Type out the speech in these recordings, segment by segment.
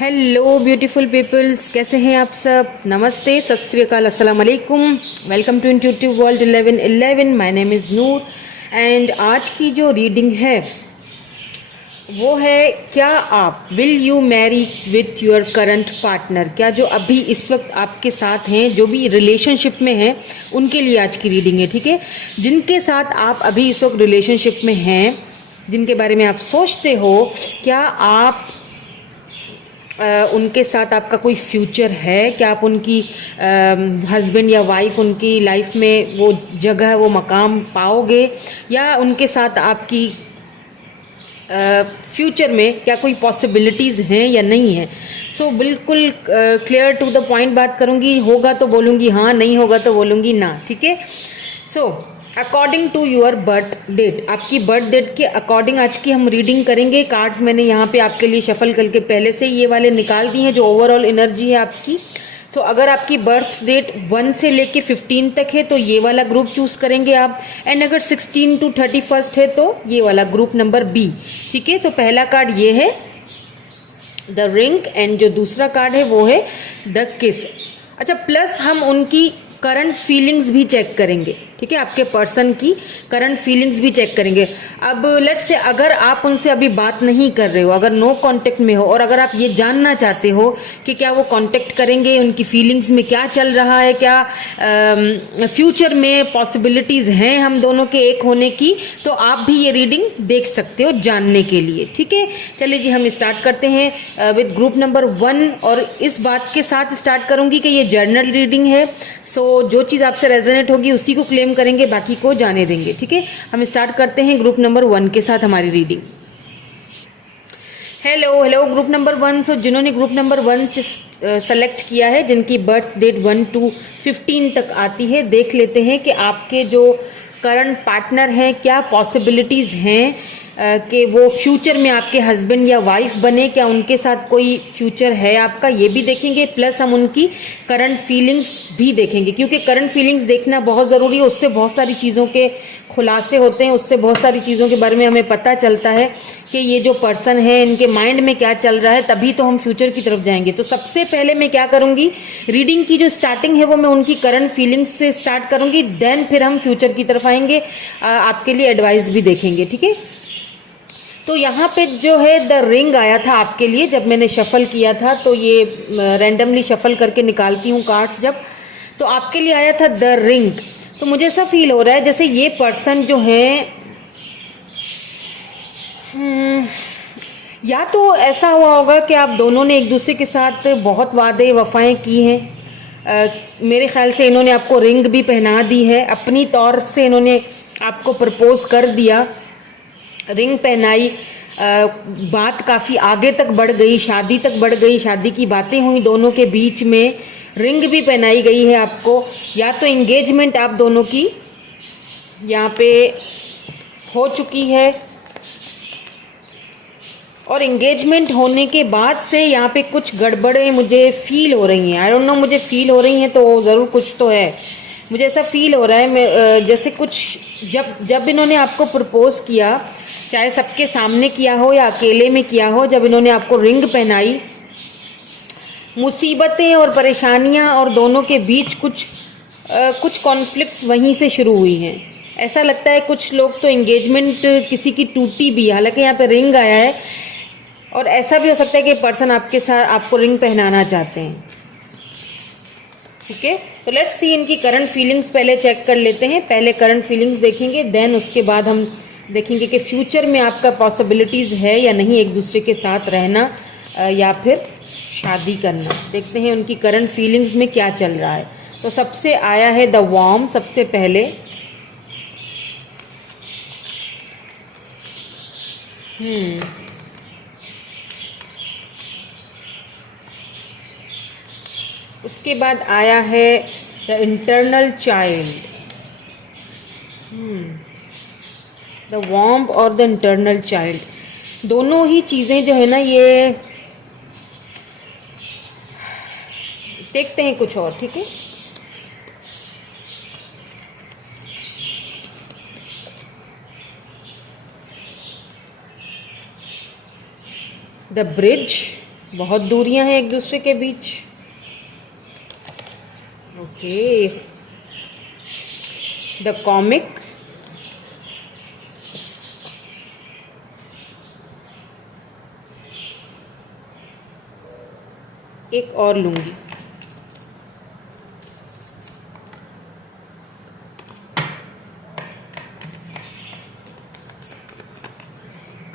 Hello beautiful peoples, कैसे हैं आप सब। नमस्ते, सत श्री अकाल, अस्सलाम वालेकुम। Welcome to intuitive world 1111। My name is Noor and आज की जो रीडिंग है वो है, क्या आप will you marry with your current partner. क्या जो अभी इस वक्त आपके साथ हैं, जो भी रिलेशनशिप में हैं, उनके लिए आज की रीडिंग है। ठीक है, जिनके साथ आप अभी इस वक्त रिलेशनशिप में हैं, जिनके बारे में आप सोचते हो, क्या आप उनके साथ आपका कोई फ्यूचर है। क्या आप उनकी हस्बैंड या वाइफ, उनकी लाइफ में वो जगह, वो मकाम पाओगे, या उनके साथ आपकी फ्यूचर में क्या कोई पॉसिबिलिटीज़ हैं या नहीं है। सो बिल्कुल क्लियर टू द पॉइंट बात करूँगी। होगा तो बोलूँगी हाँ, नहीं होगा तो बोलूँगी ना। ठीक है। So according to your birth date, आपकी बर्थ डेट के अकॉर्डिंग आज की हम रीडिंग करेंगे। कार्ड्स मैंने यहाँ पे आपके लिए शफल करके पहले से ये वाले निकाल दिए हैं, जो ओवरऑल एनर्जी है आपकी। तो अगर आपकी बर्थ डेट 1 से लेके 15 तक है तो ये वाला ग्रुप चूज करेंगे आप, एंड अगर 16 to 31 है तो ये वाला ग्रुप नंबर बी। ठीक है, तो पहला कार्ड ये है द रिंग एंड जो दूसरा कार्ड है वो है द किस। अच्छा, प्लस हम उनकी करंट फीलिंग्स भी चेक करेंगे। ठीक है, आपके पर्सन की करंट फीलिंग्स भी चेक करेंगे। अब लेट्स से अगर आप उनसे अभी बात नहीं कर रहे हो, अगर नो कांटेक्ट में हो, और अगर आप ये जानना चाहते हो कि क्या वो कांटेक्ट करेंगे, उनकी फीलिंग्स में क्या चल रहा है, क्या फ्यूचर में पॉसिबिलिटीज़ हैं हम दोनों के एक होने की, तो आप भी ये रीडिंग देख सकते हो जानने के लिए। ठीक है, चलिए जी, हम स्टार्ट करते हैं विद ग्रुप नंबर 1। और इस बात के साथ स्टार्ट करूंगी कि ये जर्नल रीडिंग है। सो जो चीज़ आपसे रेजोनेट होगी उसी को क्लेम करेंगे, बाकी को जाने देंगे। ठीक है, हम स्टार्ट करते हैं ग्रुप नंबर 1 के साथ हमारी रीडिंग। Hello group number 1। सो जिन्होंने ग्रुप नंबर 1 सेलेक्ट किया है, जिनकी बर्थ डेट 1 to 15 तक आती है, देख लेते हैं कि आपके जो करंट पार्टनर हैं, क्या पॉसिबिलिटीज़ हैं कि वो फ्यूचर में आपके हस्बैंड या वाइफ बने। क्या उनके साथ कोई फ्यूचर है आपका, ये भी देखेंगे। प्लस हम उनकी करंट फीलिंग्स भी देखेंगे, क्योंकि करंट फीलिंग्स देखना बहुत ज़रूरी है। उससे बहुत सारी चीज़ों के खुलासे होते हैं, उससे बहुत सारी चीज़ों के बारे में हमें पता चलता है कि ये जो पर्सन है, इनके माइंड में क्या चल रहा है, तभी तो हम फ्यूचर की तरफ जाएंगे। तो सबसे पहले मैं क्या करूँगी, रीडिंग की जो स्टार्टिंग है वो मैं उनकी करंट फीलिंग्स से स्टार्ट करूँगी, देन फिर हम फ्यूचर की तरफ आएंगे, आपके लिए एडवाइस भी देखेंगे। ठीक है, तो यहाँ पे जो है द रिंग आया था आपके लिए। जब मैंने शफल किया था, तो ये रैंडमली शफल करके निकालती हूँ कार्ड्स जब, तो आपके लिए आया था द रिंग। तो मुझे ऐसा फील हो रहा है जैसे ये पर्सन जो है, या तो ऐसा हुआ होगा कि आप दोनों ने एक दूसरे के साथ बहुत वादे वफाएं की हैं। मेरे ख्याल से इन्होंने आपको रिंग भी पहना दी है, अपनी तौर से इन्होंने आपको प्रपोज कर दिया, रिंग पहनाई, बात काफ़ी आगे तक बढ़ गई, शादी तक बढ़ गई, शादी की बातें हुई दोनों के बीच में, रिंग भी पहनाई गई है आपको। या तो एंगेजमेंट आप दोनों की यहाँ पे हो चुकी है, और एंगेजमेंट होने के बाद से यहाँ पे कुछ गड़बड़ें मुझे फील हो रही हैं। आई डोंट नो, मुझे फील हो रही हैं तो ज़रूर कुछ तो है। मुझे ऐसा फील हो रहा है मैं जैसे कुछ, जब इन्होंने आपको प्रपोज किया, चाहे सबके सामने किया हो या अकेले में किया हो, जब इन्होंने आपको रिंग पहनाई, मुसीबतें और परेशानियां और दोनों के बीच कुछ कॉन्फ्लिक्ट्स वहीं से शुरू हुई हैं। ऐसा लगता है कुछ लोग तो एंगेजमेंट किसी की टूटी भी, हालांकि यहाँ पे रिंग आया है, और ऐसा भी हो सकता है कि पर्सन आपके साथ आपको रिंग पहनाना चाहते हैं। ठीक है, तो लेट्स सी इनकी करंट फीलिंग्स पहले चेक कर लेते हैं। पहले करंट फीलिंग्स देखेंगे, देन उसके बाद हम देखेंगे कि फ्यूचर में आपका पॉसिबिलिटीज़ है या नहीं एक दूसरे के साथ रहना या फिर शादी करना। देखते हैं उनकी करंट फीलिंग्स में क्या चल रहा है। तो सबसे आया है द वॉर्म सबसे पहले। उसके बाद आया है the internal child. The warm और द इंटरनल चाइल्ड, दोनों ही चीज़ें जो है ना, ये देखते हैं कुछ और। ठीक है, द ब्रिज बहुत दूरियां हैं एक दूसरे के बीच। ओके, द कॉमिक, एक और लूंगी।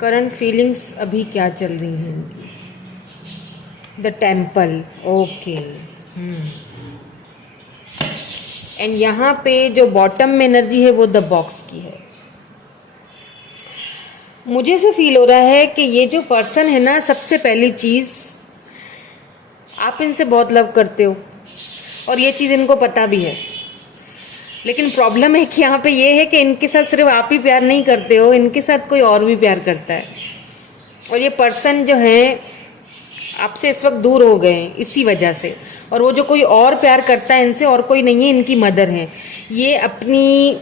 करंट फीलिंग्स अभी क्या चल रही हैं इनकी। The temple, okay. एंड यहाँ पे जो बॉटम में एनर्जी है वो द बॉक्स की है। मुझे से फील हो रहा है कि ये जो पर्सन है ना, सबसे पहली चीज आप इनसे बहुत लव करते हो और ये चीज इनको पता भी है। लेकिन प्रॉब्लम है कि यहाँ पे ये है कि इनके साथ सिर्फ आप ही प्यार नहीं करते हो, इनके साथ कोई और भी प्यार करता है। और ये पर्सन जो है आपसे इस वक्त दूर हो गए हैं इसी वजह से। और वो जो कोई और प्यार करता है इनसे, और कोई नहीं है, इनकी मदर है। ये अपनी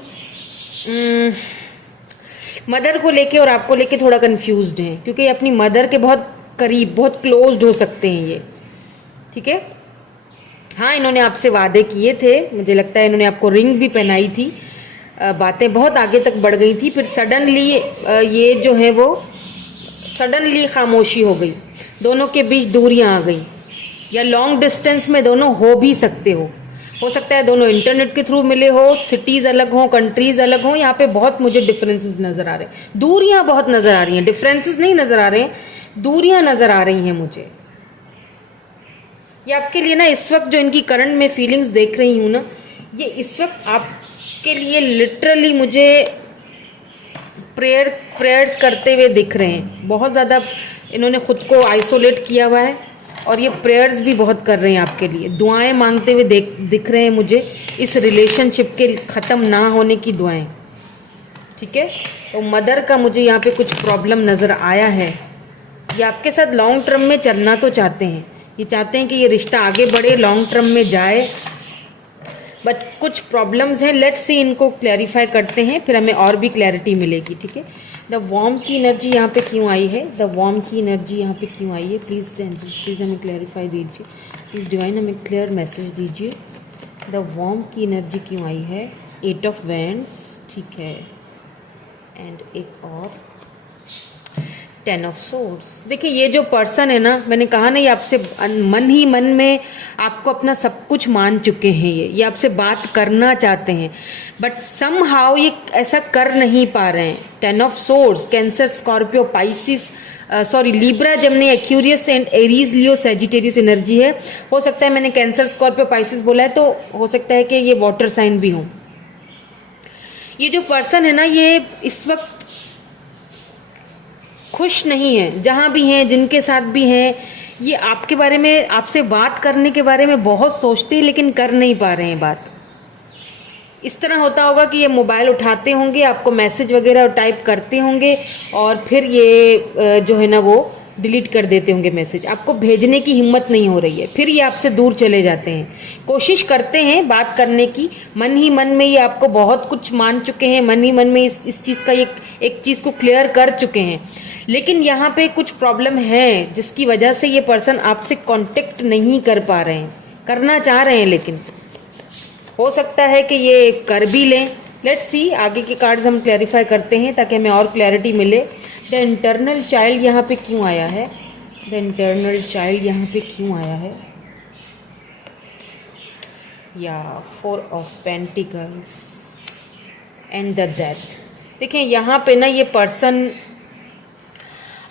मदर को लेके और आपको लेके थोड़ा कंफ्यूज्ड हैं, क्योंकि ये अपनी मदर के बहुत करीब, बहुत क्लोज्ड हो सकते हैं ये। ठीक है, हाँ, इन्होंने आपसे वादे किए थे, मुझे लगता है इन्होंने आपको रिंग भी पहनाई थी, बातें बहुत आगे तक बढ़ गई थी, फिर सडनली ये जो है वो सडनली खामोशी हो गई, दोनों के बीच दूरियां आ गई। या लॉन्ग डिस्टेंस में दोनों हो भी सकते हो सकता है दोनों इंटरनेट के थ्रू मिले हो, सिटीज अलग हो, कंट्रीज अलग हो। यहाँ पे बहुत मुझे डिफरेंसेस नजर आ रहे हैं, दूरियां बहुत नजर आ रही हैं, डिफरेंसेस नहीं नजर आ रहे हैं, दूरियां नजर आ रही हैं मुझे। ये आपके लिए ना इस वक्त जो इनकी करंट में फीलिंग्स देख रही हूं ना, ये इस वक्त आपके लिए लिटरली मुझे प्रेयर्स करते हुए दिख रहे हैं। बहुत ज़्यादा इन्होंने खुद को आइसोलेट किया हुआ है और ये प्रेयर्स भी बहुत कर रहे हैं आपके लिए, दुआएं मांगते हुए दिख रहे हैं मुझे, इस रिलेशनशिप के ख़त्म ना होने की दुआएं। ठीक है, तो मदर का मुझे यहाँ पे कुछ प्रॉब्लम नज़र आया है। ये आपके साथ लॉन्ग टर्म में चलना तो चाहते हैं, ये चाहते हैं कि ये रिश्ता आगे बढ़े, लॉन्ग टर्म में जाए, बट कुछ प्रॉब्लम्स हैं। लेट्स सी, इनको क्लैरिफाई करते हैं, फिर हमें और भी क्लैरिटी मिलेगी। ठीक है, द वॉर्म की एनर्जी यहाँ पे क्यों आई है, द वॉर्म की एनर्जी यहाँ पे क्यों आई है, प्लीज़ हमें क्लैरिफाई दीजिए, प्लीज़ डिवाइन हमें क्लियर मैसेज दीजिए। द वॉर्म की एनर्जी क्यों आई है, 8 ऑफ वैंड्स, ठीक है, एंड एक और 10 ऑफ सोर्ड्स। देखिए, ये जो पर्सन है ना, मैंने कहा ना, ये आपसे मन ही मन में आपको अपना सब कुछ मान चुके हैं। ये आपसे बात करना चाहते हैं, बट समहाउ ये ऐसा कर नहीं पा रहे हैं। 10 of swords, cancer, Scorpio, Pisces, Libra, Gemini, Aquarius and Aries, Leo, Sagittarius energy है। हो सकता है मैंने कैंसर, स्कॉर्पियो, पाइसिस बोला है, तो हो सकता है कि ये वाटर साइन भी हो। ये जो पर्सन है ना, ये इस वक्त खुश नहीं है, जहां भी हैं, जिनके साथ भी हैं। ये आपके बारे में, आपसे बात करने के बारे में बहुत सोचते हैं, लेकिन कर नहीं पा रहे हैं बात। इस तरह होता होगा कि ये मोबाइल उठाते होंगे, आपको मैसेज वगैरह टाइप करते होंगे, और फिर ये जो है ना वो डिलीट कर देते होंगे मैसेज, आपको भेजने की हिम्मत नहीं हो रही है, फिर ये आपसे दूर चले जाते हैं। कोशिश करते हैं बात करने की, मन ही मन में ये आपको बहुत कुछ मान चुके हैं, मन ही मन में इस चीज़ का एक चीज़ को क्लियर कर चुके हैं, लेकिन यहाँ पे कुछ प्रॉब्लम है जिसकी वजह से ये पर्सन आपसे कांटेक्ट नहीं कर पा रहे हैं। करना चाह रहे हैं, लेकिन हो सकता है कि ये कर भी लें। लेट्स सी, आगे के कार्ड्स हम क्लैरिफाई करते हैं ताकि हमें और क्लैरिटी मिले। द इंटरनल चाइल्ड यहाँ पे क्यों आया है, द इंटरनल चाइल्ड यहाँ पे क्यों आया है, या 4 of pentacles and the death. देखें, यहाँ पे ना ये पर्सन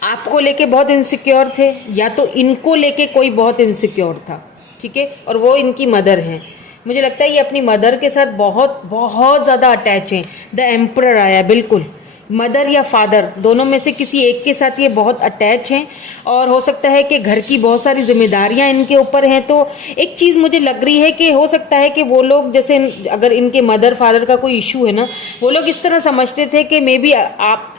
आपको लेके बहुत इनसिक्योर थे, या तो इनको लेके कोई बहुत इनसिक्योर था। ठीक है, और वो इनकी मदर है। मुझे लगता है ये अपनी मदर के साथ बहुत बहुत ज़्यादा अटैच हैं। द एम्परर आया, बिल्कुल मदर या फादर दोनों में से किसी एक के साथ ये बहुत अटैच हैं, और हो सकता है कि घर की बहुत सारी जिम्मेदारियां इनके ऊपर हैं। तो एक चीज़ मुझे लग रही है कि हो सकता है कि वो लोग, जैसे अगर इनके मदर फादर का कोई इशू है ना, वो लोग इस तरह समझते थे कि मे बी आप,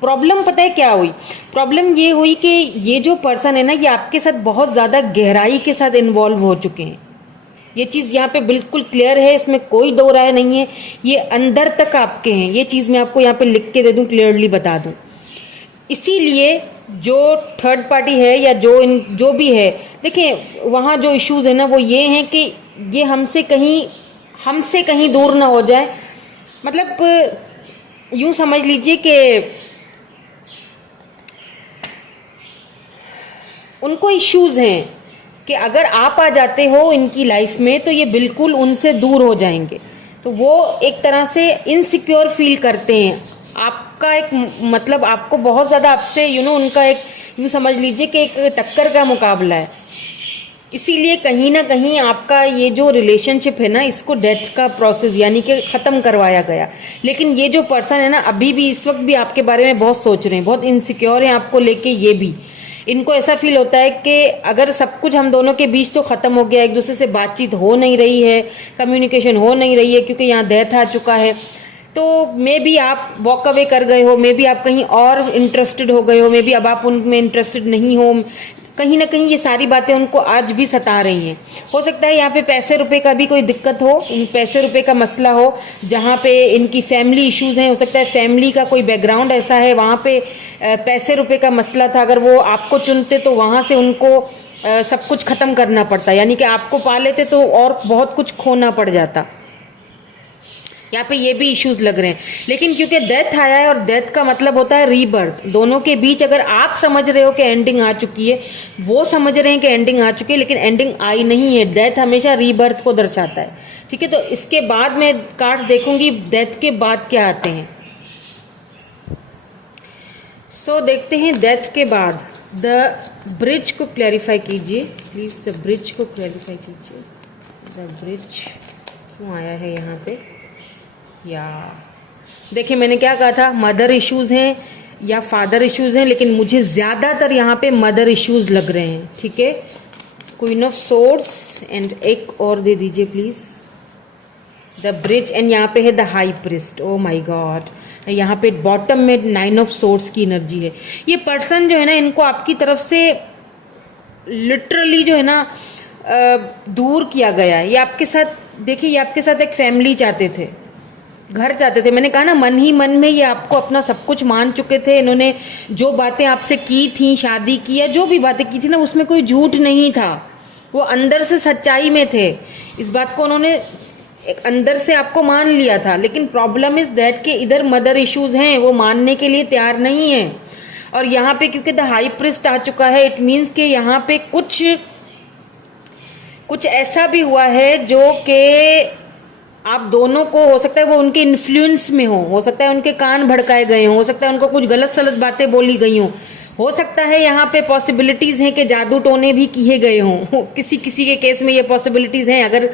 प्रॉब्लम पता है क्या हुई, प्रॉब्लम ये हुई कि ये जो पर्सन है ना, ये आपके साथ बहुत ज़्यादा गहराई के साथ इन्वॉल्व हो चुके हैं। ये चीज़ यहाँ पे बिल्कुल क्लियर है, इसमें कोई दो राय नहीं है, ये अंदर तक आपके हैं। ये चीज़ मैं आपको यहाँ पे लिख के दे दूं, क्लियरली बता दूं। इसीलिए जो थर्ड पार्टी है या जो भी है, देखिए वहाँ जो इश्यूज है ना वो ये हैं कि ये हमसे कहीं दूर ना हो जाए। मतलब यूं समझ लीजिए कि उनको इश्यूज हैं कि अगर आप आ जाते हो इनकी लाइफ में तो ये बिल्कुल उनसे दूर हो जाएंगे। तो वो एक तरह से इनसिक्योर फील करते हैं। आपका एक मतलब आपको बहुत ज़्यादा आपसे उनका एक यूँ समझ लीजिए कि एक टक्कर का मुकाबला है। इसीलिए कहीं ना कहीं आपका ये जो रिलेशनशिप है ना, इसको डेथ का प्रोसेस यानी कि ख़त्म करवाया गया। लेकिन ये जो पर्सन है ना, अभी भी इस वक्त भी आपके बारे में बहुत सोच रहे हैं, बहुत इनसिक्योर हैं आपको लेके। ये भी इनको ऐसा फील होता है कि अगर सब कुछ हम दोनों के बीच तो ख़त्म हो गया, एक दूसरे से बातचीत हो नहीं रही है, कम्युनिकेशन हो नहीं रही है, क्योंकि यहाँ डेथ आ चुका है, तो मे बी आप वॉक अवे कर गए हो, मे बी आप कहीं और इंटरेस्टेड हो गए हो, मे बी अब आप उनमें इंटरेस्टेड नहीं हो। कहीं ना कहीं ये सारी बातें उनको आज भी सता रही हैं। हो सकता है यहाँ पे पैसे रुपए का भी कोई दिक्कत हो, पैसे रुपए का मसला हो, जहाँ पे इनकी फैमिली इश्यूज हैं। हो सकता है फैमिली का कोई बैकग्राउंड ऐसा है, वहाँ पे पैसे रुपए का मसला था। अगर वो आपको चुनते तो वहाँ से उनको सब कुछ खत्म करना पड़ता, यानी कि आपको पा लेते तो और बहुत कुछ खोना पड़ जाता। यहाँ पे ये भी इश्यूज लग रहे हैं। लेकिन क्योंकि डेथ आया है और डेथ का मतलब होता है रीबर्थ, दोनों के बीच अगर आप समझ रहे हो कि एंडिंग आ चुकी है, वो समझ रहे हैं कि एंडिंग आ चुकी है, लेकिन एंडिंग आई नहीं है। डेथ हमेशा रीबर्थ को दर्शाता है, ठीक है। तो इसके बाद मैं कार्ड्स देखूंगी डेथ के बाद क्या आते हैं। सो देखते हैं डेथ के बाद द ब्रिज को क्लैरिफाई कीजिए प्लीज। द ब्रिज को क्लैरिफाई कीजिए। द ब्रिज क्यों आया है यहाँ पे? या देखिए मैंने क्या कहा था, मदर इश्यूज हैं या फादर इश्यूज हैं, लेकिन मुझे ज़्यादातर यहाँ पे मदर इश्यूज लग रहे हैं, ठीक है। क्वीन ऑफ सोर्ड्स एंड एक और दे दीजिए प्लीज। द ब्रिज एंड यहाँ पे है the high priest. O my God, यहाँ पे बॉटम में 9 ऑफ सोर्ड्स की एनर्जी है। ये पर्सन जो है ना, इनको आपकी तरफ से लिटरली जो है ना दूर किया गया है। ये आपके साथ देखिए, ये आपके साथ एक फैमिली चाहते थे, घर चाहते थे। मैंने कहा ना, मन ही मन में ये आपको अपना सब कुछ मान चुके थे। इन्होंने जो बातें आपसे की थी, शादी की या जो भी बातें की थी ना, उसमें कोई झूठ नहीं था। वो अंदर से सच्चाई में थे। इस बात को उन्होंने एक अंदर से आपको मान लिया था। लेकिन प्रॉब्लम इज दैट के इधर मदर इश्यूज हैं, वो मानने के लिए तैयार नहीं है। और यहाँ पे क्योंकि द हाई प्रिस्ट आ चुका है, इट मीन्स के यहाँ पे कुछ ऐसा भी हुआ है जो कि आप दोनों को, हो सकता है वो उनके इन्फ्लुएंस में हो सकता है उनके कान भड़काए गए हो सकता है उनको कुछ गलत सलत बातें बोली गई हो सकता है यहाँ पे पॉसिबिलिटीज हैं कि जादू टोने भी किए गए हों। किसी किसी के केस में ये पॉसिबिलिटीज हैं, अगर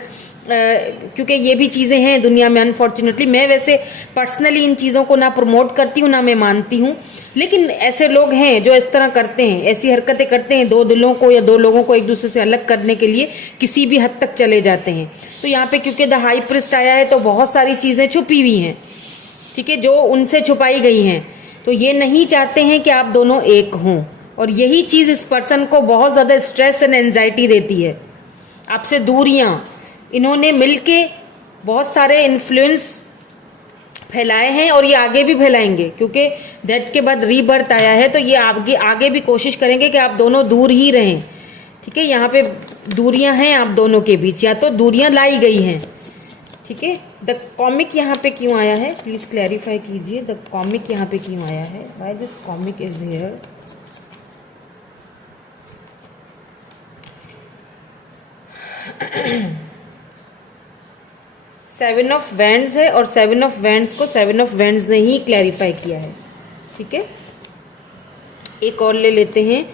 क्योंकि ये भी चीज़ें हैं दुनिया में अनफॉर्चुनेटली। मैं वैसे पर्सनली इन चीज़ों को ना प्रमोट करती हूँ ना मैं मानती हूँ, लेकिन ऐसे लोग हैं जो इस तरह करते हैं, ऐसी हरकतें करते हैं, दो दिलों को या दो लोगों को एक दूसरे से अलग करने के लिए किसी भी हद तक चले जाते हैं। तो यहाँ पे क्योंकि द हाई प्रिस्ट आया है तो बहुत सारी चीज़ें छुपी हुई हैं, ठीक है, जो उनसे छुपाई गई हैं। तो ये नहीं चाहते हैं कि आप दोनों एक हों, और यही चीज़ इस पर्सन को बहुत ज़्यादा स्ट्रेस एंड एंजाइटी देती है। आपसे दूरियां, इन्होंने मिलके बहुत सारे इन्फ्लुएंस फैलाए हैं और ये आगे भी फैलाएंगे, क्योंकि डेथ के बाद रीबर्थ आया है। तो ये आगे भी कोशिश करेंगे कि आप दोनों दूर ही रहें, ठीक है। यहाँ पे दूरियां हैं आप दोनों के बीच, या तो दूरियां लाई गई हैं, ठीक है। द कॉमिक यहाँ पे क्यों आया है, प्लीज क्लैरिफाई कीजिए। द कॉमिक यहाँ पे क्यों आया है, why this comic is here. Seven of wands है और सेवन ऑफ वैंड्स को सेवन ऑफ वैंड्स ने ही क्लैरिफाई किया है, ठीक है। एक और ले लेते हैं,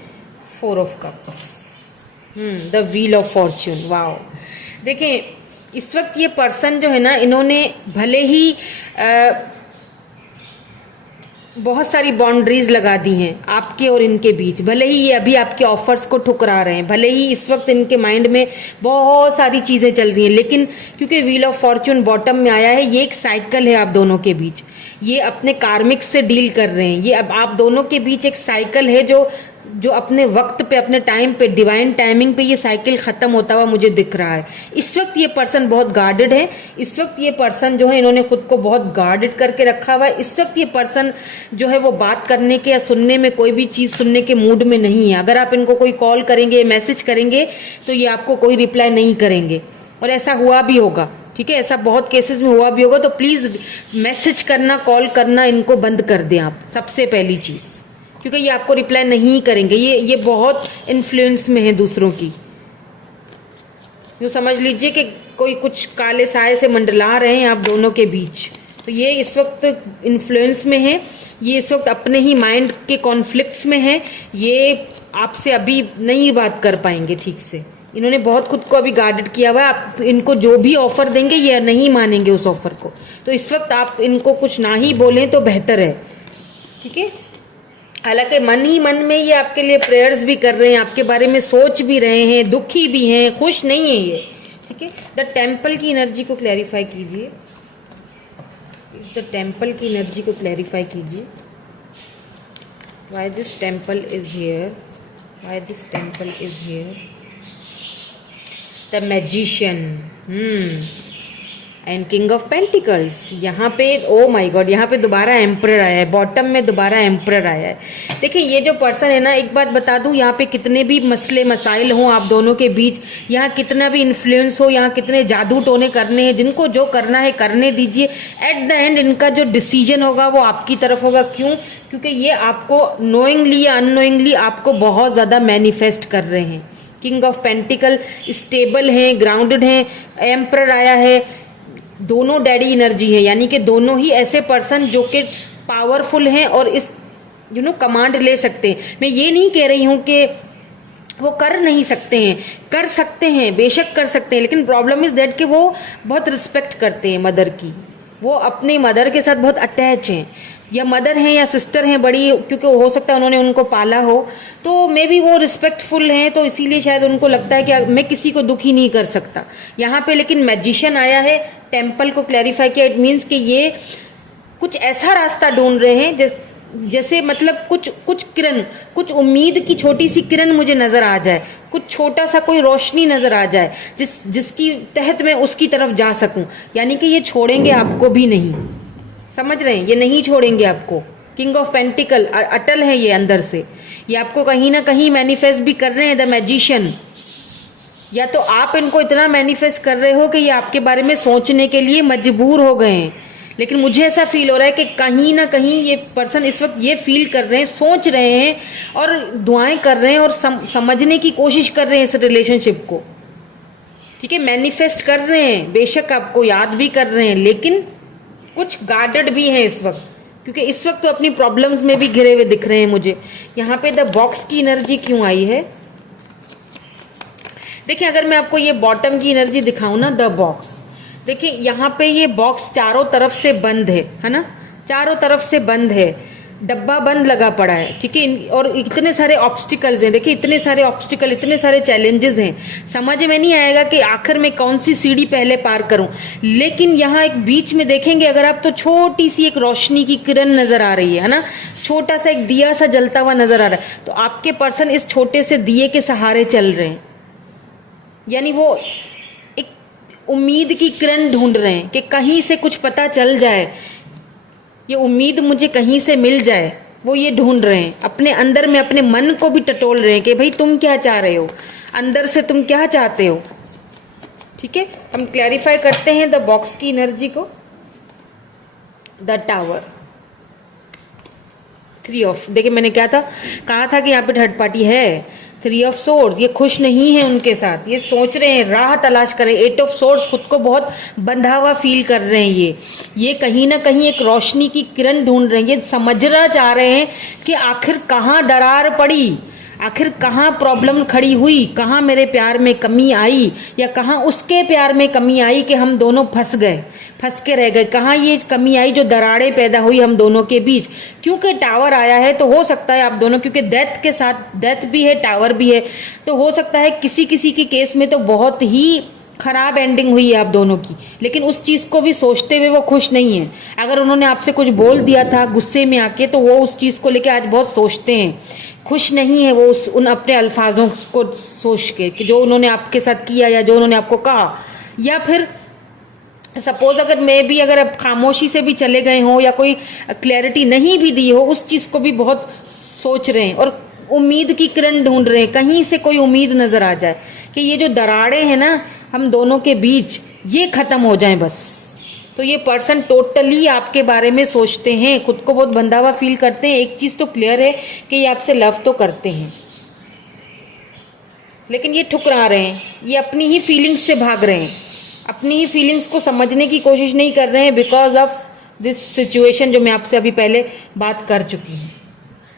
4 of cups, the wheel of Fortune. Wow, देखें इस वक्त ये पर्सन जो है ना, इन्होंने भले ही बहुत सारी बाउंड्रीज लगा दी हैं आपके और इनके बीच, भले ही ये अभी आपके ऑफर्स को ठुकरा रहे हैं, भले ही इस वक्त इनके माइंड में बहुत सारी चीज़ें चल रही हैं, लेकिन क्योंकि व्हील ऑफ फॉर्च्यून बॉटम में आया है, ये एक साइकिल है आप दोनों के बीच। ये अपने कार्मिक से डील कर रहे हैं। ये अब आप दोनों के बीच एक साइकिल है जो जो अपने वक्त पे, अपने टाइम पे, डिवाइन टाइमिंग पे ये साइकिल खत्म होता हुआ मुझे दिख रहा है। इस वक्त ये पर्सन बहुत गार्डेड है, इस वक्त ये पर्सन जो है इन्होंने खुद को बहुत गार्डेड करके रखा हुआ है। इस वक्त ये पर्सन जो है वो बात करने के या सुनने में, कोई भी चीज सुनने के मूड में नहीं है। अगर आप इनको कोई कॉल करेंगे, मैसेज करेंगे तो ये आपको कोई रिप्लाई नहीं करेंगे, और ऐसा हुआ भी होगा, ठीक है, ऐसा बहुत केसेस में हुआ भी होगा। तो प्लीज मैसेज करना, कॉल करना इनको बंद कर दें आप, सबसे पहली चीज, क्योंकि ये आपको रिप्लाई नहीं करेंगे। ये बहुत इन्फ्लुएंस में है दूसरों की। यूँ समझ लीजिए कि कोई कुछ काले साए से मंडला रहे हैं आप दोनों के बीच। तो ये इस वक्त इन्फ्लुएंस में है, ये इस वक्त अपने ही माइंड के कॉन्फ्लिक्ट्स में है। ये आपसे अभी नहीं बात कर पाएंगे ठीक से। इन्होंने बहुत खुद को अभी गार्डेड किया हुआ है। आप इनको जो भी ऑफर देंगे ये नहीं मानेंगे उस ऑफर को। तो इस वक्त आप इनको कुछ ना ही बोलें तो बेहतर है, ठीक है। हालांकि मन ही मन में ये आपके लिए प्रेयर्स भी कर रहे हैं, आपके बारे में सोच भी रहे हैं, दुखी भी हैं, खुश नहीं है ये, ठीक है। द टेम्पल की एनर्जी को क्लैरिफाई कीजिए, द टेम्पल की एनर्जी को क्लैरिफाई कीजिए। Why this temple is here, why this temple is here. The magician and king of pentacles. यहाँ पे ओ माय गॉड, यहाँ पे दोबारा एम्परर आया है, बॉटम में दोबारा एम्परर आया है। देखिए ये जो पर्सन है ना, एक बात बता दूं, यहाँ पे कितने भी मसले मसाइल हों आप दोनों के बीच, यहाँ कितना भी इन्फ्लुएंस हो, यहाँ कितने जादू टोने करने हैं, जिनको जो करना है करने दीजिए। एट द एंड इनका जो डिसीजन होगा वो आपकी तरफ होगा। क्यों? क्योंकि ये आपको नोइंगली या अननोइंगली आपको बहुत ज़्यादा मैनिफेस्ट कर रहे हैं। किंग ऑफ पेंटिकल स्टेबल हैं, ग्राउंडेड हैं, एम्परर आया है, दोनों डैडी एनर्जी है, यानी कि दोनों ही ऐसे पर्सन जो कि पावरफुल हैं और इस कमांड ले सकते हैं। मैं ये नहीं कह रही हूँ कि वो कर नहीं सकते हैं, कर सकते हैं, बेशक कर सकते हैं, लेकिन प्रॉब्लम इज दैट कि वो बहुत रिस्पेक्ट करते हैं मदर की, वो अपने मदर के साथ बहुत अटैच हैं, या मदर हैं या सिस्टर हैं बड़ी, क्योंकि हो सकता है उन्होंने उनको पाला हो, तो मे बी वो रिस्पेक्टफुल हैं, तो इसीलिए शायद उनको लगता है कि मैं किसी को दुखी नहीं कर सकता। यहाँ पे लेकिन मैजिशियन आया है, टेम्पल को क्लैरिफाई किया। इट मीन्स कि ये कुछ ऐसा रास्ता ढूंढ रहे हैं जैसे मतलब कुछ किरण, कुछ उम्मीद की छोटी सी किरण मुझे नजर आ जाए, कुछ छोटा सा कोई रोशनी नजर आ जाए जिसकी तहत मैं उसकी तरफ जा सकूं। यानी कि ये छोड़ेंगे आपको भी नहीं, समझ रहे हैं, ये नहीं छोड़ेंगे आपको। किंग ऑफ पेंटिकल अटल है ये अंदर से, ये आपको कहीं ना कहीं मैनिफेस्ट भी कर रहे हैं। द मैजिशियन, या तो आप इनको इतना मैनिफेस्ट कर रहे हो कि ये आपके बारे में सोचने के लिए मजबूर हो गए हैं, लेकिन मुझे ऐसा फील हो रहा है कि कहीं ना कहीं ये पर्सन इस वक्त ये फील कर रहे हैं, सोच रहे हैं और दुआएं कर रहे हैं और समझने की कोशिश कर रहे हैं इस रिलेशनशिप को, ठीक है। मैनिफेस्ट कर रहे हैं, बेशक आपको याद भी कर रहे हैं, लेकिन कुछ गार्डेड भी हैं इस वक्त, क्योंकि इस वक्त तो अपनी प्रॉब्लम्स में भी घिरे हुए दिख रहे हैं मुझे। यहाँ पे द बॉक्स की एनर्जी क्यों आई है? देखिए अगर मैं आपको ये बॉटम की एनर्जी दिखाऊं ना, द बॉक्स, देखिए यहाँ पे ये बॉक्स चारों तरफ से बंद है ना, चारों तरफ से बंद है, डब्बा बंद लगा पड़ा है, ठीक है। और इतने सारे ऑब्स्टिकल्स हैं, देखिए इतने सारे ऑब्स्टिकल, इतने सारे चैलेंजेस हैं, समझ में नहीं आएगा कि आखिर में कौन सी सीढ़ी पहले पार करूं। लेकिन यहाँ एक बीच में देखेंगे अगर आप, तो छोटी सी एक रोशनी की किरण नजर आ रही है ना, छोटा सा एक दिया सा जलता हुआ नजर आ रहा है। तो आपके पर्सन इस छोटे से दिए के सहारे चल रहे हैं, यानी वो एक उम्मीद की किरण ढूंढ रहे हैं कि कहीं से कुछ पता चल जाए, ये उम्मीद मुझे कहीं से मिल जाए, वो ये ढूंढ रहे हैं। अपने अंदर में अपने मन को भी टटोल रहे हैं कि भाई तुम क्या चाह रहे हो, अंदर से तुम क्या चाहते हो, ठीक है। हम क्लैरिफाई करते हैं द बॉक्स की एनर्जी को। द टावर, 3 ऑफ, देखिए मैंने क्या कहा था कि यहाँ पे थर्ड पार्टी है। 3 ऑफ सोर्ड्स, ये खुश नहीं है उनके साथ, ये सोच रहे हैं, राह तलाश करें। 8 ऑफ सोर्ड्स, खुद को बहुत बंधा हुआ फील कर रहे हैं। ये कहीं ना कहीं एक रोशनी की किरण ढूंढ रहे हैं, ये समझना चाह रहे हैं कि आखिर कहाँ दरार पड़ी, आखिर कहाँ प्रॉब्लम खड़ी हुई, कहाँ मेरे प्यार में कमी आई, या कहाँ उसके प्यार में कमी आई कि हम दोनों फंस गए, फंस के रह गए। कहाँ ये कमी आई जो दरारें पैदा हुई हम दोनों के बीच। क्योंकि टावर आया है तो हो सकता है आप दोनों, क्योंकि डेथ के साथ डेथ भी है, टावर भी है, तो हो सकता है किसी किसी के केस में तो बहुत ही खराब एंडिंग हुई है आप दोनों की, लेकिन उस चीज को भी सोचते हुए वो खुश नहीं है। अगर उन्होंने आपसे कुछ बोल दिया था गुस्से में आके, तो वो उस चीज को लेके आज बहुत सोचते हैं खुश नहीं है वो उन अपने अल्फाजों को सोच के कि जो उन्होंने आपके साथ किया या जो उन्होंने आपको कहा, या फिर सपोज अगर मैं भी अगर अब खामोशी से भी चले गए हों या कोई क्लैरिटी नहीं भी दी हो, उस चीज़ को भी बहुत सोच रहे हैं और उम्मीद की किरण ढूंढ रहे हैं, कहीं से कोई उम्मीद नजर आ जाए कि ये जो दरारें हैं ना हम दोनों के बीच, ये खत्म हो जाएं बस। तो ये पर्सन टोटली आपके बारे में सोचते हैं, खुद को बहुत बंधा हुआ फील करते हैं। एक चीज तो क्लियर है कि ये आपसे लव तो करते हैं, लेकिन ये ठुकरा रहे हैं, ये अपनी ही फीलिंग्स से भाग रहे हैं, अपनी ही फीलिंग्स को समझने की कोशिश नहीं कर रहे हैं बिकॉज ऑफ दिस सिचुएशन जो मैं आपसे अभी पहले बात कर चुकी हूँ।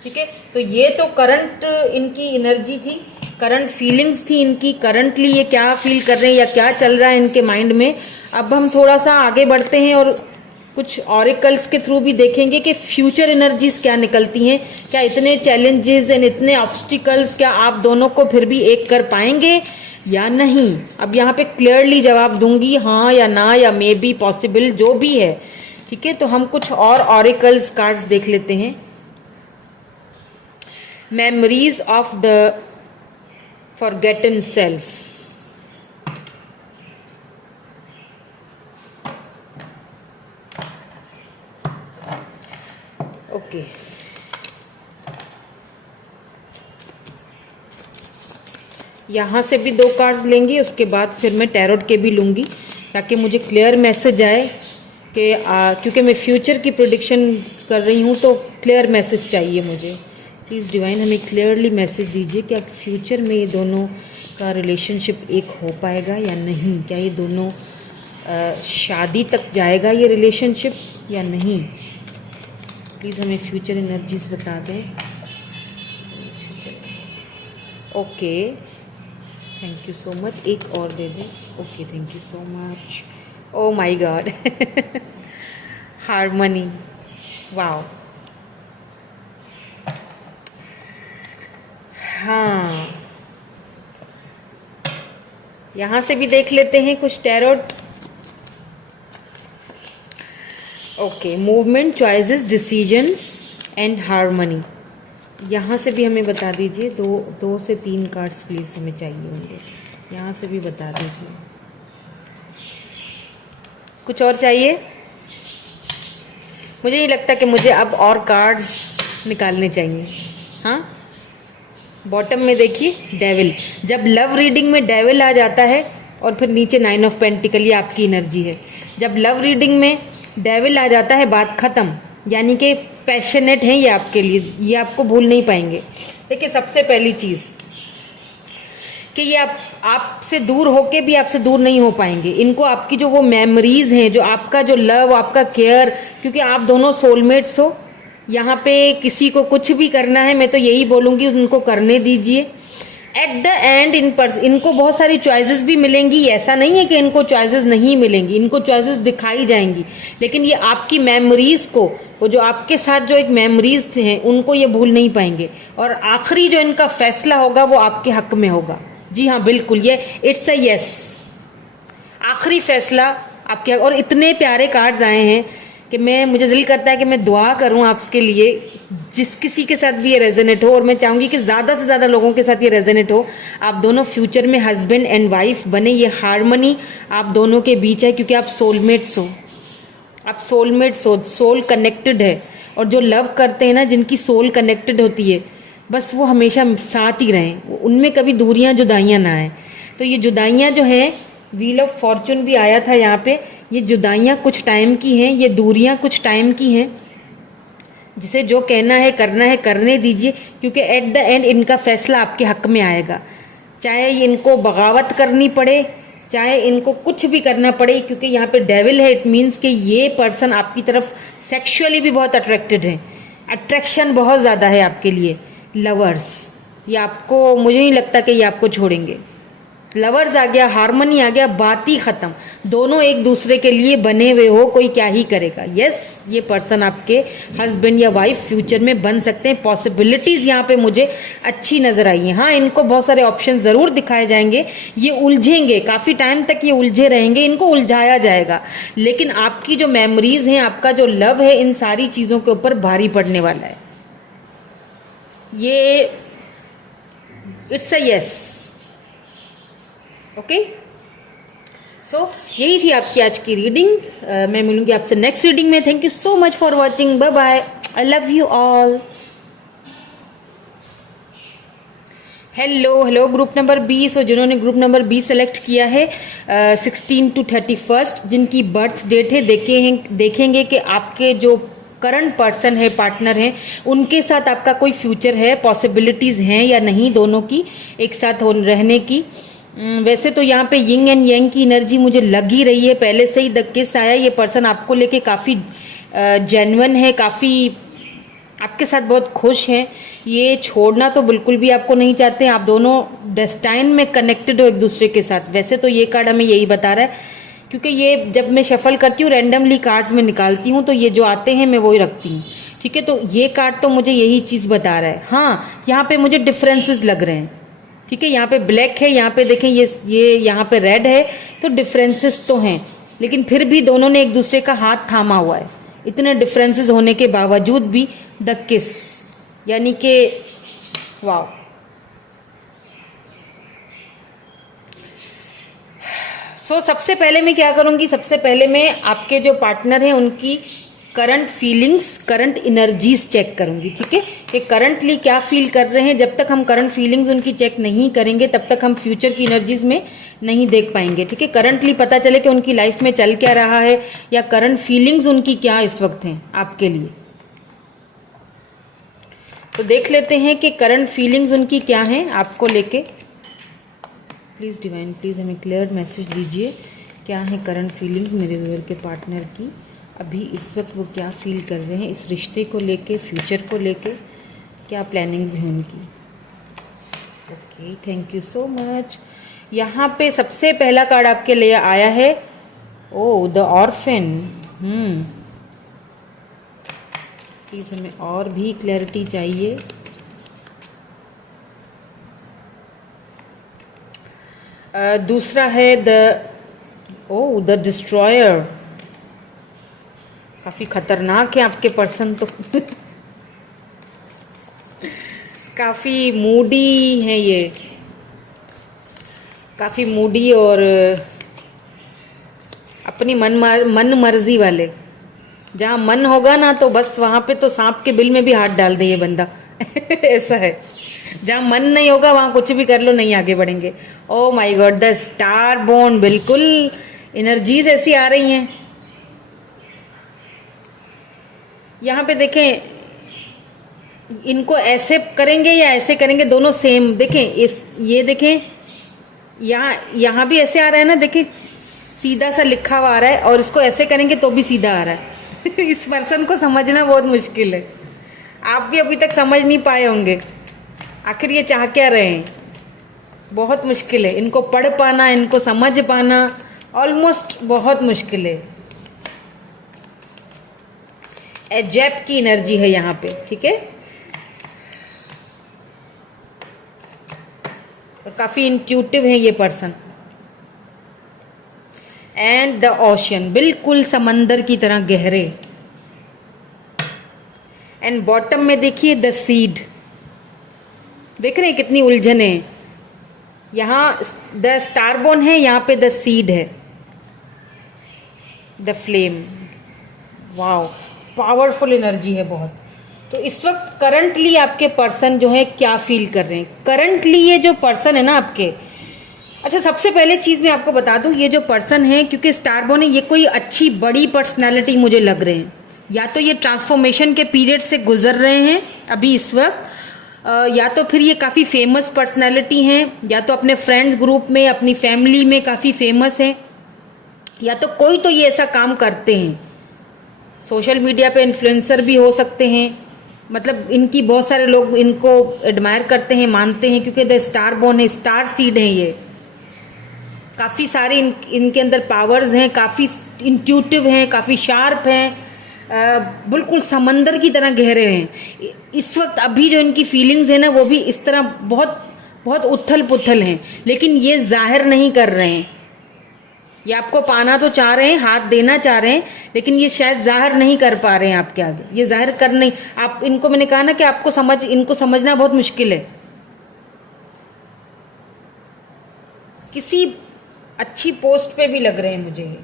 ठीक है, तो ये तो करंट इनकी एनर्जी थी, करंट फीलिंग्स थी इनकी, करंटली ये क्या फील कर रहे हैं या क्या चल रहा है इनके माइंड में। अब हम थोड़ा सा आगे बढ़ते हैं और कुछ ऑरिकल्स के थ्रू भी देखेंगे कि फ्यूचर एनर्जीज क्या निकलती हैं, क्या इतने चैलेंजेस एंड इतने ऑब्स्टिकल्स क्या आप दोनों को फिर भी एक कर पाएंगे या नहीं। अब यहाँ पे क्लियरली जवाब दूंगी, हाँ या ना या मे बी पॉसिबल जो भी है। ठीक है, तो हम कुछ और ऑरिकल्स कार्ड्स देख लेते हैं। Memories of the forgotten self. Okay, यहाँ से भी 2 कार्ड्स लेंगी, उसके बाद फिर मैं टैरोट के भी लूँगी ताकि मुझे क्लियर मैसेज आए कि क्योंकि मैं फ्यूचर की प्रेडिक्शन कर रही हूँ तो क्लियर मैसेज चाहिए मुझे। प्लीज़ डिवाइन हमें क्लियरली मैसेज दीजिए, क्या फ्यूचर में ये दोनों का रिलेशनशिप एक हो पाएगा या नहीं, क्या ये दोनों शादी तक जाएगा ये रिलेशनशिप या नहीं। प्लीज़ हमें फ्यूचर एनर्जीज बता दें। Okay, thank you so much, एक और दे दें। Okay, thank you so much. O my God, harmony, wow. हाँ, यहाँ से भी देख लेते हैं कुछ tarot. Okay, movement, choices, decisions and harmony. यहाँ से भी हमें बता दीजिए, 2 से 3 कार्ड्स प्लीज हमें चाहिए होंगे। यहाँ से भी बता दीजिए, कुछ और चाहिए। मुझे नहीं लगता कि मुझे अब और कार्ड्स निकालने चाहिए। हाँ, बॉटम में देखिए डेविल, जब लव रीडिंग में डेविल आ जाता है और फिर नीचे 9 ऑफ पेंटिकल, ये आपकी एनर्जी है। जब लव रीडिंग में डेविल आ जाता है बात खत्म, यानी कि पैशनेट है ये आपके लिए, ये आपको भूल नहीं पाएंगे। देखिए, सबसे पहली चीज़ कि ये आपसे दूर होके भी आपसे दूर नहीं हो पाएंगे। इनको आपकी जो वो मेमोरीज हैं, जो आपका जो लव, आपका केयर, क्योंकि आप दोनों सोलमेट्स हो। यहाँ पे किसी को कुछ भी करना है मैं तो यही बोलूँगी, उनको करने दीजिए। एट द एंड इनको बहुत सारी चॉइसेस भी मिलेंगी, ऐसा नहीं है कि इनको चॉइसेस नहीं मिलेंगी, इनको चॉइसेस दिखाई जाएंगी, लेकिन ये आपकी मेमोरीज को, वो जो आपके साथ जो एक मेमोरीज हैं उनको ये भूल नहीं पाएंगे। और आखिरी जो इनका फैसला होगा वो आपके हक में होगा। जी हाँ, बिल्कुल, ये इट्स अ यस, आखिरी फैसला आपके। और इतने प्यारे कार्ड्स आए हैं कि मुझे दिल करता है कि मैं दुआ करूं आपके लिए, जिस किसी के साथ भी ये रेजोनेट हो, और मैं चाहूंगी कि ज़्यादा से ज़्यादा लोगों के साथ ये रेजोनेट हो। आप दोनों फ्यूचर में हस्बैंड एंड वाइफ बने, ये हार्मनी आप दोनों के बीच है, क्योंकि आप सोलमेट्स हो, आप सोलमेट्स हो, सोल कनेक्टेड है। और जो लव करते हैं ना, जिनकी सोल कनेक्टेड होती है, बस वो हमेशा साथ ही रहें, उनमें कभी दूरियां जुदाइयां ना आए। तो ये जुदाइयां जो हैं, व्हील ऑफ फॉर्चून भी आया था यहाँ पे, ये जुदाइयाँ कुछ टाइम की हैं, ये दूरियाँ कुछ टाइम की हैं। जिसे जो कहना है करना है करने दीजिए, क्योंकि एट द एंड इनका फैसला आपके हक में आएगा। चाहे इनको बगावत करनी पड़े, चाहे इनको कुछ भी करना पड़े, क्योंकि यहाँ पे डेविल है, इट मीन्स कि ये पर्सन आपकी तरफ सेक्सुअली भी बहुत अट्रैक्टेड है, अट्रैक्शन बहुत ज़्यादा है आपके लिए। लवर्स, ये आपको, मुझे नहीं लगता कि ये आपको छोड़ेंगे। लवर्स आ गया, हार्मनी आ गया, बात ही खत्म, दोनों एक दूसरे के लिए बने हुए हो, कोई क्या ही करेगा। यस, ये पर्सन आपके हस्बैंड या वाइफ फ्यूचर में बन सकते हैं। पॉसिबिलिटीज यहाँ पे मुझे अच्छी नजर आई है। हाँ, इनको बहुत सारे ऑप्शन जरूर दिखाए जाएंगे, ये उलझेंगे, काफी टाइम तक ये उलझे रहेंगे, इनको उलझाया जाएगा, लेकिन आपकी जो मेमोरीज हैं, आपका जो लव है, इन सारी चीजों के ऊपर भारी पड़ने वाला है। ये it's a yes. Okay, so यही थी आपकी आज की रीडिंग। मैं मिलूंगी आपसे नेक्स्ट रीडिंग में। Thank you so much for watching. Bye bye. I love you all. Hello group number 20 और जिन्होंने ग्रुप नंबर 20 सेलेक्ट किया है 16 to 31 जिनकी बर्थ डेट है, देखेंगे कि आपके जो करंट पर्सन है, पार्टनर है, उनके साथ आपका कोई फ्यूचर है, पॉसिबिलिटीज हैं या नहीं दोनों की एक साथ रहने की। वैसे तो यहाँ पे यिंग एंड यांग की एनर्जी मुझे लग ही रही है, पहले से ही दक्केस आया। ये पर्सन आपको लेके काफ़ी जेन्युइन है, काफ़ी आपके साथ बहुत खुश हैं। ये छोड़ना तो बिल्कुल भी आपको नहीं चाहते। आप दोनों डेस्टाइन में कनेक्टेड हो एक दूसरे के साथ। वैसे तो ये कार्ड हमें यही बता रहा है, क्योंकि ये जब मैं शफल करती हूँ रैंडमली कार्ड्स में निकालती हूँ तो ये जो आते हैं मैं वही रखती हूँ। ठीक है, तो ये कार्ड तो मुझे यही चीज़ बता रहा है। हाँ, यहाँ पे मुझे डिफरेंसेस लग रहे हैं। ठीक है, यहाँ पे ब्लैक है, यहाँ पे देखें ये यहाँ पे रेड है, तो डिफरेंसेस तो हैं, लेकिन फिर भी दोनों ने एक दूसरे का हाथ थामा हुआ है। इतने डिफरेंसेस होने के बावजूद भी द किस, यानी कि वाओ। सबसे पहले मैं क्या करूंगी, सबसे पहले मैं आपके जो पार्टनर हैं उनकी current feelings, current energies check करूंगी। ठीक है, कि करंटली क्या फील कर रहे हैं। जब तक हम करंट फीलिंग्स उनकी चेक नहीं करेंगे तब तक हम फ्यूचर की एनर्जीज में नहीं देख पाएंगे। ठीक है, करंटली पता चले कि उनकी लाइफ में चल क्या रहा है या करंट फीलिंग्स उनकी क्या इस वक्त हैं आपके लिए। तो देख लेते हैं कि करंट फीलिंग्स उनकी क्या हैं आपको लेके। प्लीज़ डिवाइन, प्लीज़ हमें क्लियर मैसेज दीजिए, क्या है करंट फीलिंग्स मेरे व्यूअर के पार्टनर की। अभी इस वक्त वो क्या फील कर रहे हैं इस रिश्ते को लेके, फ्यूचर को लेके, क्या प्लानिंग्स हैं उनकी। Okay, thank you so much. यहाँ पे सबसे पहला कार्ड आपके लिए आया है, ओ द ऑर्फन। प्लीज़ हमें और भी क्लैरिटी चाहिए। दूसरा है द डिस्ट्रॉयर। काफ़ी खतरनाक है आपके पर्सन तो काफ़ी मूडी है ये, काफ़ी मूडी और अपनी मन मर्जी वाले। जहाँ मन होगा ना तो बस वहाँ पे तो सांप के बिल में भी हाथ डाल दे ये बंदा ऐसा है। जहाँ मन नहीं होगा वहाँ कुछ भी कर लो, नहीं आगे बढ़ेंगे। Oh my god, the star born, बिल्कुल एनर्जीज ऐसी आ रही हैं। यहाँ पे देखें, इनको ऐसे करेंगे या ऐसे करेंगे, दोनों सेम। देखें ये देखें, यहाँ भी ऐसे आ रहा है ना, देखें सीधा सा लिखा हुआ आ रहा है, और इसको ऐसे करेंगे तो भी सीधा आ रहा है इस पर्सन को समझना बहुत मुश्किल है। आप भी अभी तक समझ नहीं पाए होंगे आखिर ये चाह क्या रहे हैं। बहुत मुश्किल है इनको पढ़ पाना, इनको समझ पाना, ऑलमोस्ट बहुत मुश्किल है। एजेप की एनर्जी है यहाँ पे। ठीक है, और काफी इंट्यूटिव है ये पर्सन। एंड द ओशन, बिल्कुल समंदर की तरह गहरे। एंड बॉटम में देखिए द सीड, देख रहे हैं कितनी उलझन है। यहाँ द स्टारबोर्न है, यहाँ पे द सीड है, the flame. Wow, powerful energy है बहुत। तो इस वक्त करंटली आपके पर्सन जो है क्या फील कर रहे हैं। करंटली ये जो पर्सन है ना आपके, अच्छा सबसे पहले चीज मैं आपको बता दूं, ये जो पर्सन है, क्योंकि स्टारबोर्न है, ये कोई अच्छी बड़ी पर्सनालिटी मुझे लग रहे हैं। या तो ये ट्रांसफॉर्मेशन के पीरियड से गुजर रहे हैं अभी इस वक्त, या तो फिर ये काफ़ी फेमस पर्सनालिटी हैं, या तो अपने फ्रेंड्स ग्रुप में, अपनी फैमिली में काफ़ी फेमस हैं, या तो कोई तो ये ऐसा काम करते हैं। सोशल मीडिया पे इन्फ्लुएंसर भी हो सकते हैं। मतलब इनकी बहुत सारे लोग इनको एडमायर करते हैं, मानते हैं, क्योंकि द स्टार बोर्न है, स्टार सीड है ये। काफ़ी सारे इनके अंदर पावर्स हैं, काफ़ी इंट्यूटिव हैं, काफ़ी शार्प हैं, बिल्कुल समंदर की तरह गहरे हैं। इस वक्त अभी जो इनकी फीलिंग्स है ना, वो भी इस तरह बहुत बहुत उथल पुथल हैं, लेकिन ये जाहिर नहीं कर रहे हैं। ये आपको पाना तो चाह रहे हैं, हाथ देना चाह रहे हैं, लेकिन ये शायद जाहिर नहीं कर पा रहे हैं आपके आगे। ये जाहिर कर नहीं, आप इनको, मैंने कहा ना कि आपको इनको समझना बहुत मुश्किल है। किसी अच्छी पोस्ट पे भी लग रहे हैं मुझे ये।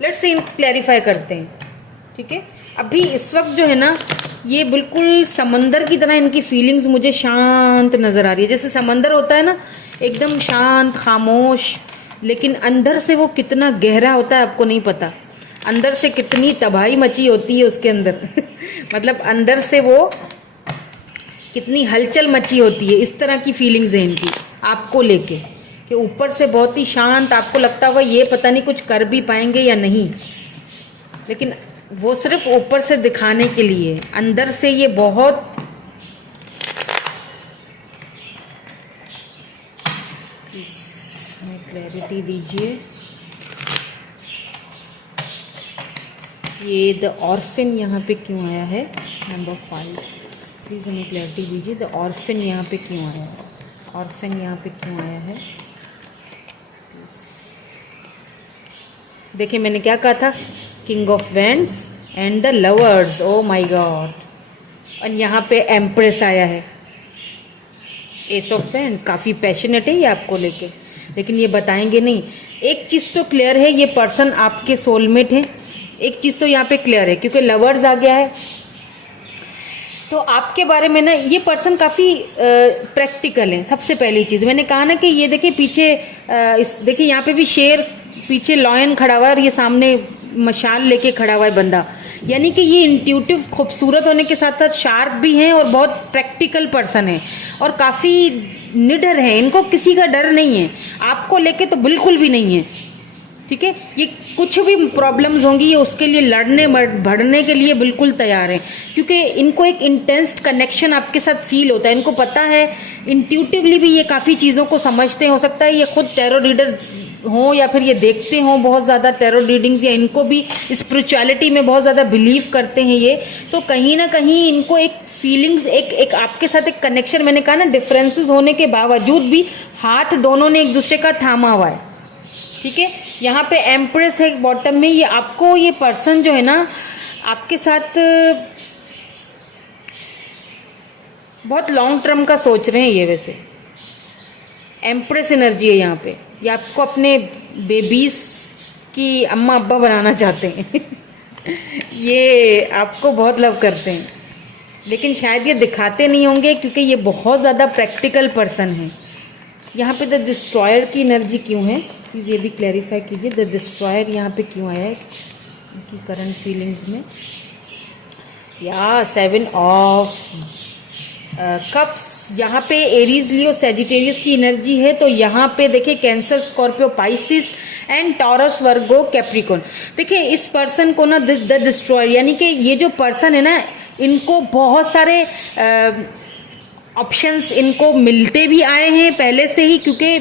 लेट्स से इनको क्लैरिफाई करते हैं, ठीक है। अभी इस वक्त जो है ना, ये बिल्कुल समंदर की तरह इनकी फीलिंग्स मुझे शांत नजर आ रही है। जैसे समंदर होता है ना, एकदम शांत खामोश, लेकिन अंदर से वो कितना गहरा होता है आपको नहीं पता। अंदर से कितनी तबाही मची होती है उसके अंदर मतलब अंदर से वो कितनी हलचल मची होती है। इस तरह की फीलिंग्स हैं इनकी आपको लेके, कि ऊपर से बहुत ही शांत, आपको लगता होगा ये पता नहीं कुछ कर भी पाएंगे या नहीं, लेकिन वो सिर्फ ऊपर से दिखाने के लिए, अंदर से ये बहुत इसमें क्लैरिटी दीजिए। ये द ऑर्फिन यहाँ पे क्यों आया है, नंबर 5, प्लीज़ हमें क्लैरिटी दीजिए। द ऑर्फिन यहाँ पे क्यों आया है, ऑर्फिन यहाँ पे क्यों आया है। देखिए मैंने क्या कहा था, king of wands and the lovers, O my God. और यहाँ पे एम्प्रेस आया है, एस ऑफ वैंड्स। काफ़ी पैशनेट है ये आपको लेके, लेकिन ये बताएंगे नहीं। एक चीज़ तो क्लियर है, ये पर्सन आपके सोलमेट है। एक चीज़ तो यहाँ पे क्लियर है, क्योंकि लवर्स आ गया है। तो आपके बारे में ना, ये पर्सन काफ़ी प्रैक्टिकल है। सबसे पहली चीज़ मैंने कहा ना कि ये देखिए पीछे, देखिए यहाँ पे भी शेर, पीछे लॉयन खड़ा हुआ है और ये सामने मशाल लेके खड़ा हुआ है बंदा। यानी कि ये इंट्यूटिव खूबसूरत होने के साथ साथ शार्प भी हैं और बहुत प्रैक्टिकल पर्सन है और काफ़ी निडर है। इनको किसी का डर नहीं है, आपको लेके तो बिल्कुल भी नहीं है, ठीक है। ये कुछ भी प्रॉब्लम्स होंगी, ये उसके लिए लड़ने बढ़ने के लिए बिल्कुल तैयार हैं, क्योंकि इनको एक इंटेंस कनेक्शन आपके साथ फील होता है। इनको पता है, इंट्यूटिवली भी ये काफ़ी चीज़ों को समझते हैं। हो सकता है ये खुद टैरो रीडर हों या फिर ये देखते हों बहुत ज़्यादा टैरो रीडिंग्स, या इनको भी स्पिरिचुअलिटी में बहुत ज़्यादा बिलीव करते हैं ये। तो कहीं ना कहीं इनको एक फीलिंग्स, एक आपके साथ एक कनेक्शन, मैंने कहा ना डिफरेंसेस होने के बावजूद भी हाथ दोनों ने एक दूसरे का थामा हुआ है, ठीक है। यहाँ पे एम्प्रेस है बॉटम में। ये आपको, ये पर्सन जो है ना आपके साथ बहुत लॉन्ग टर्म का सोच रहे हैं ये। वैसे एम्प्रेस एनर्जी है यहाँ पे। ये आपको अपने बेबीज की अम्मा अब्बा बनाना चाहते हैं ये आपको बहुत लव करते हैं, लेकिन शायद ये दिखाते नहीं होंगे, क्योंकि ये बहुत ज़्यादा प्रैक्टिकल पर्सन है। यहाँ पे द डिस्ट्रॉयर की एनर्जी क्यों है, प्लीज़ ये भी क्लैरिफाई कीजिए। द डिस्ट्रॉयर यहाँ पे क्यों आया है इनकी करंट फीलिंग्स में। या 7 ऑफ कप्स, यहाँ पे एरीज लियो सैजिटेरियस की एनर्जी है। तो यहाँ पे देखिए cancer, Scorpio, Pisces and taurus, Virgo, Capricorn. देखिए इस पर्सन को ना द डिस्ट्रॉयर, यानी कि ये जो पर्सन है ना, इनको बहुत सारे ऑप्शंस इनको मिलते भी आए हैं पहले से ही, क्योंकि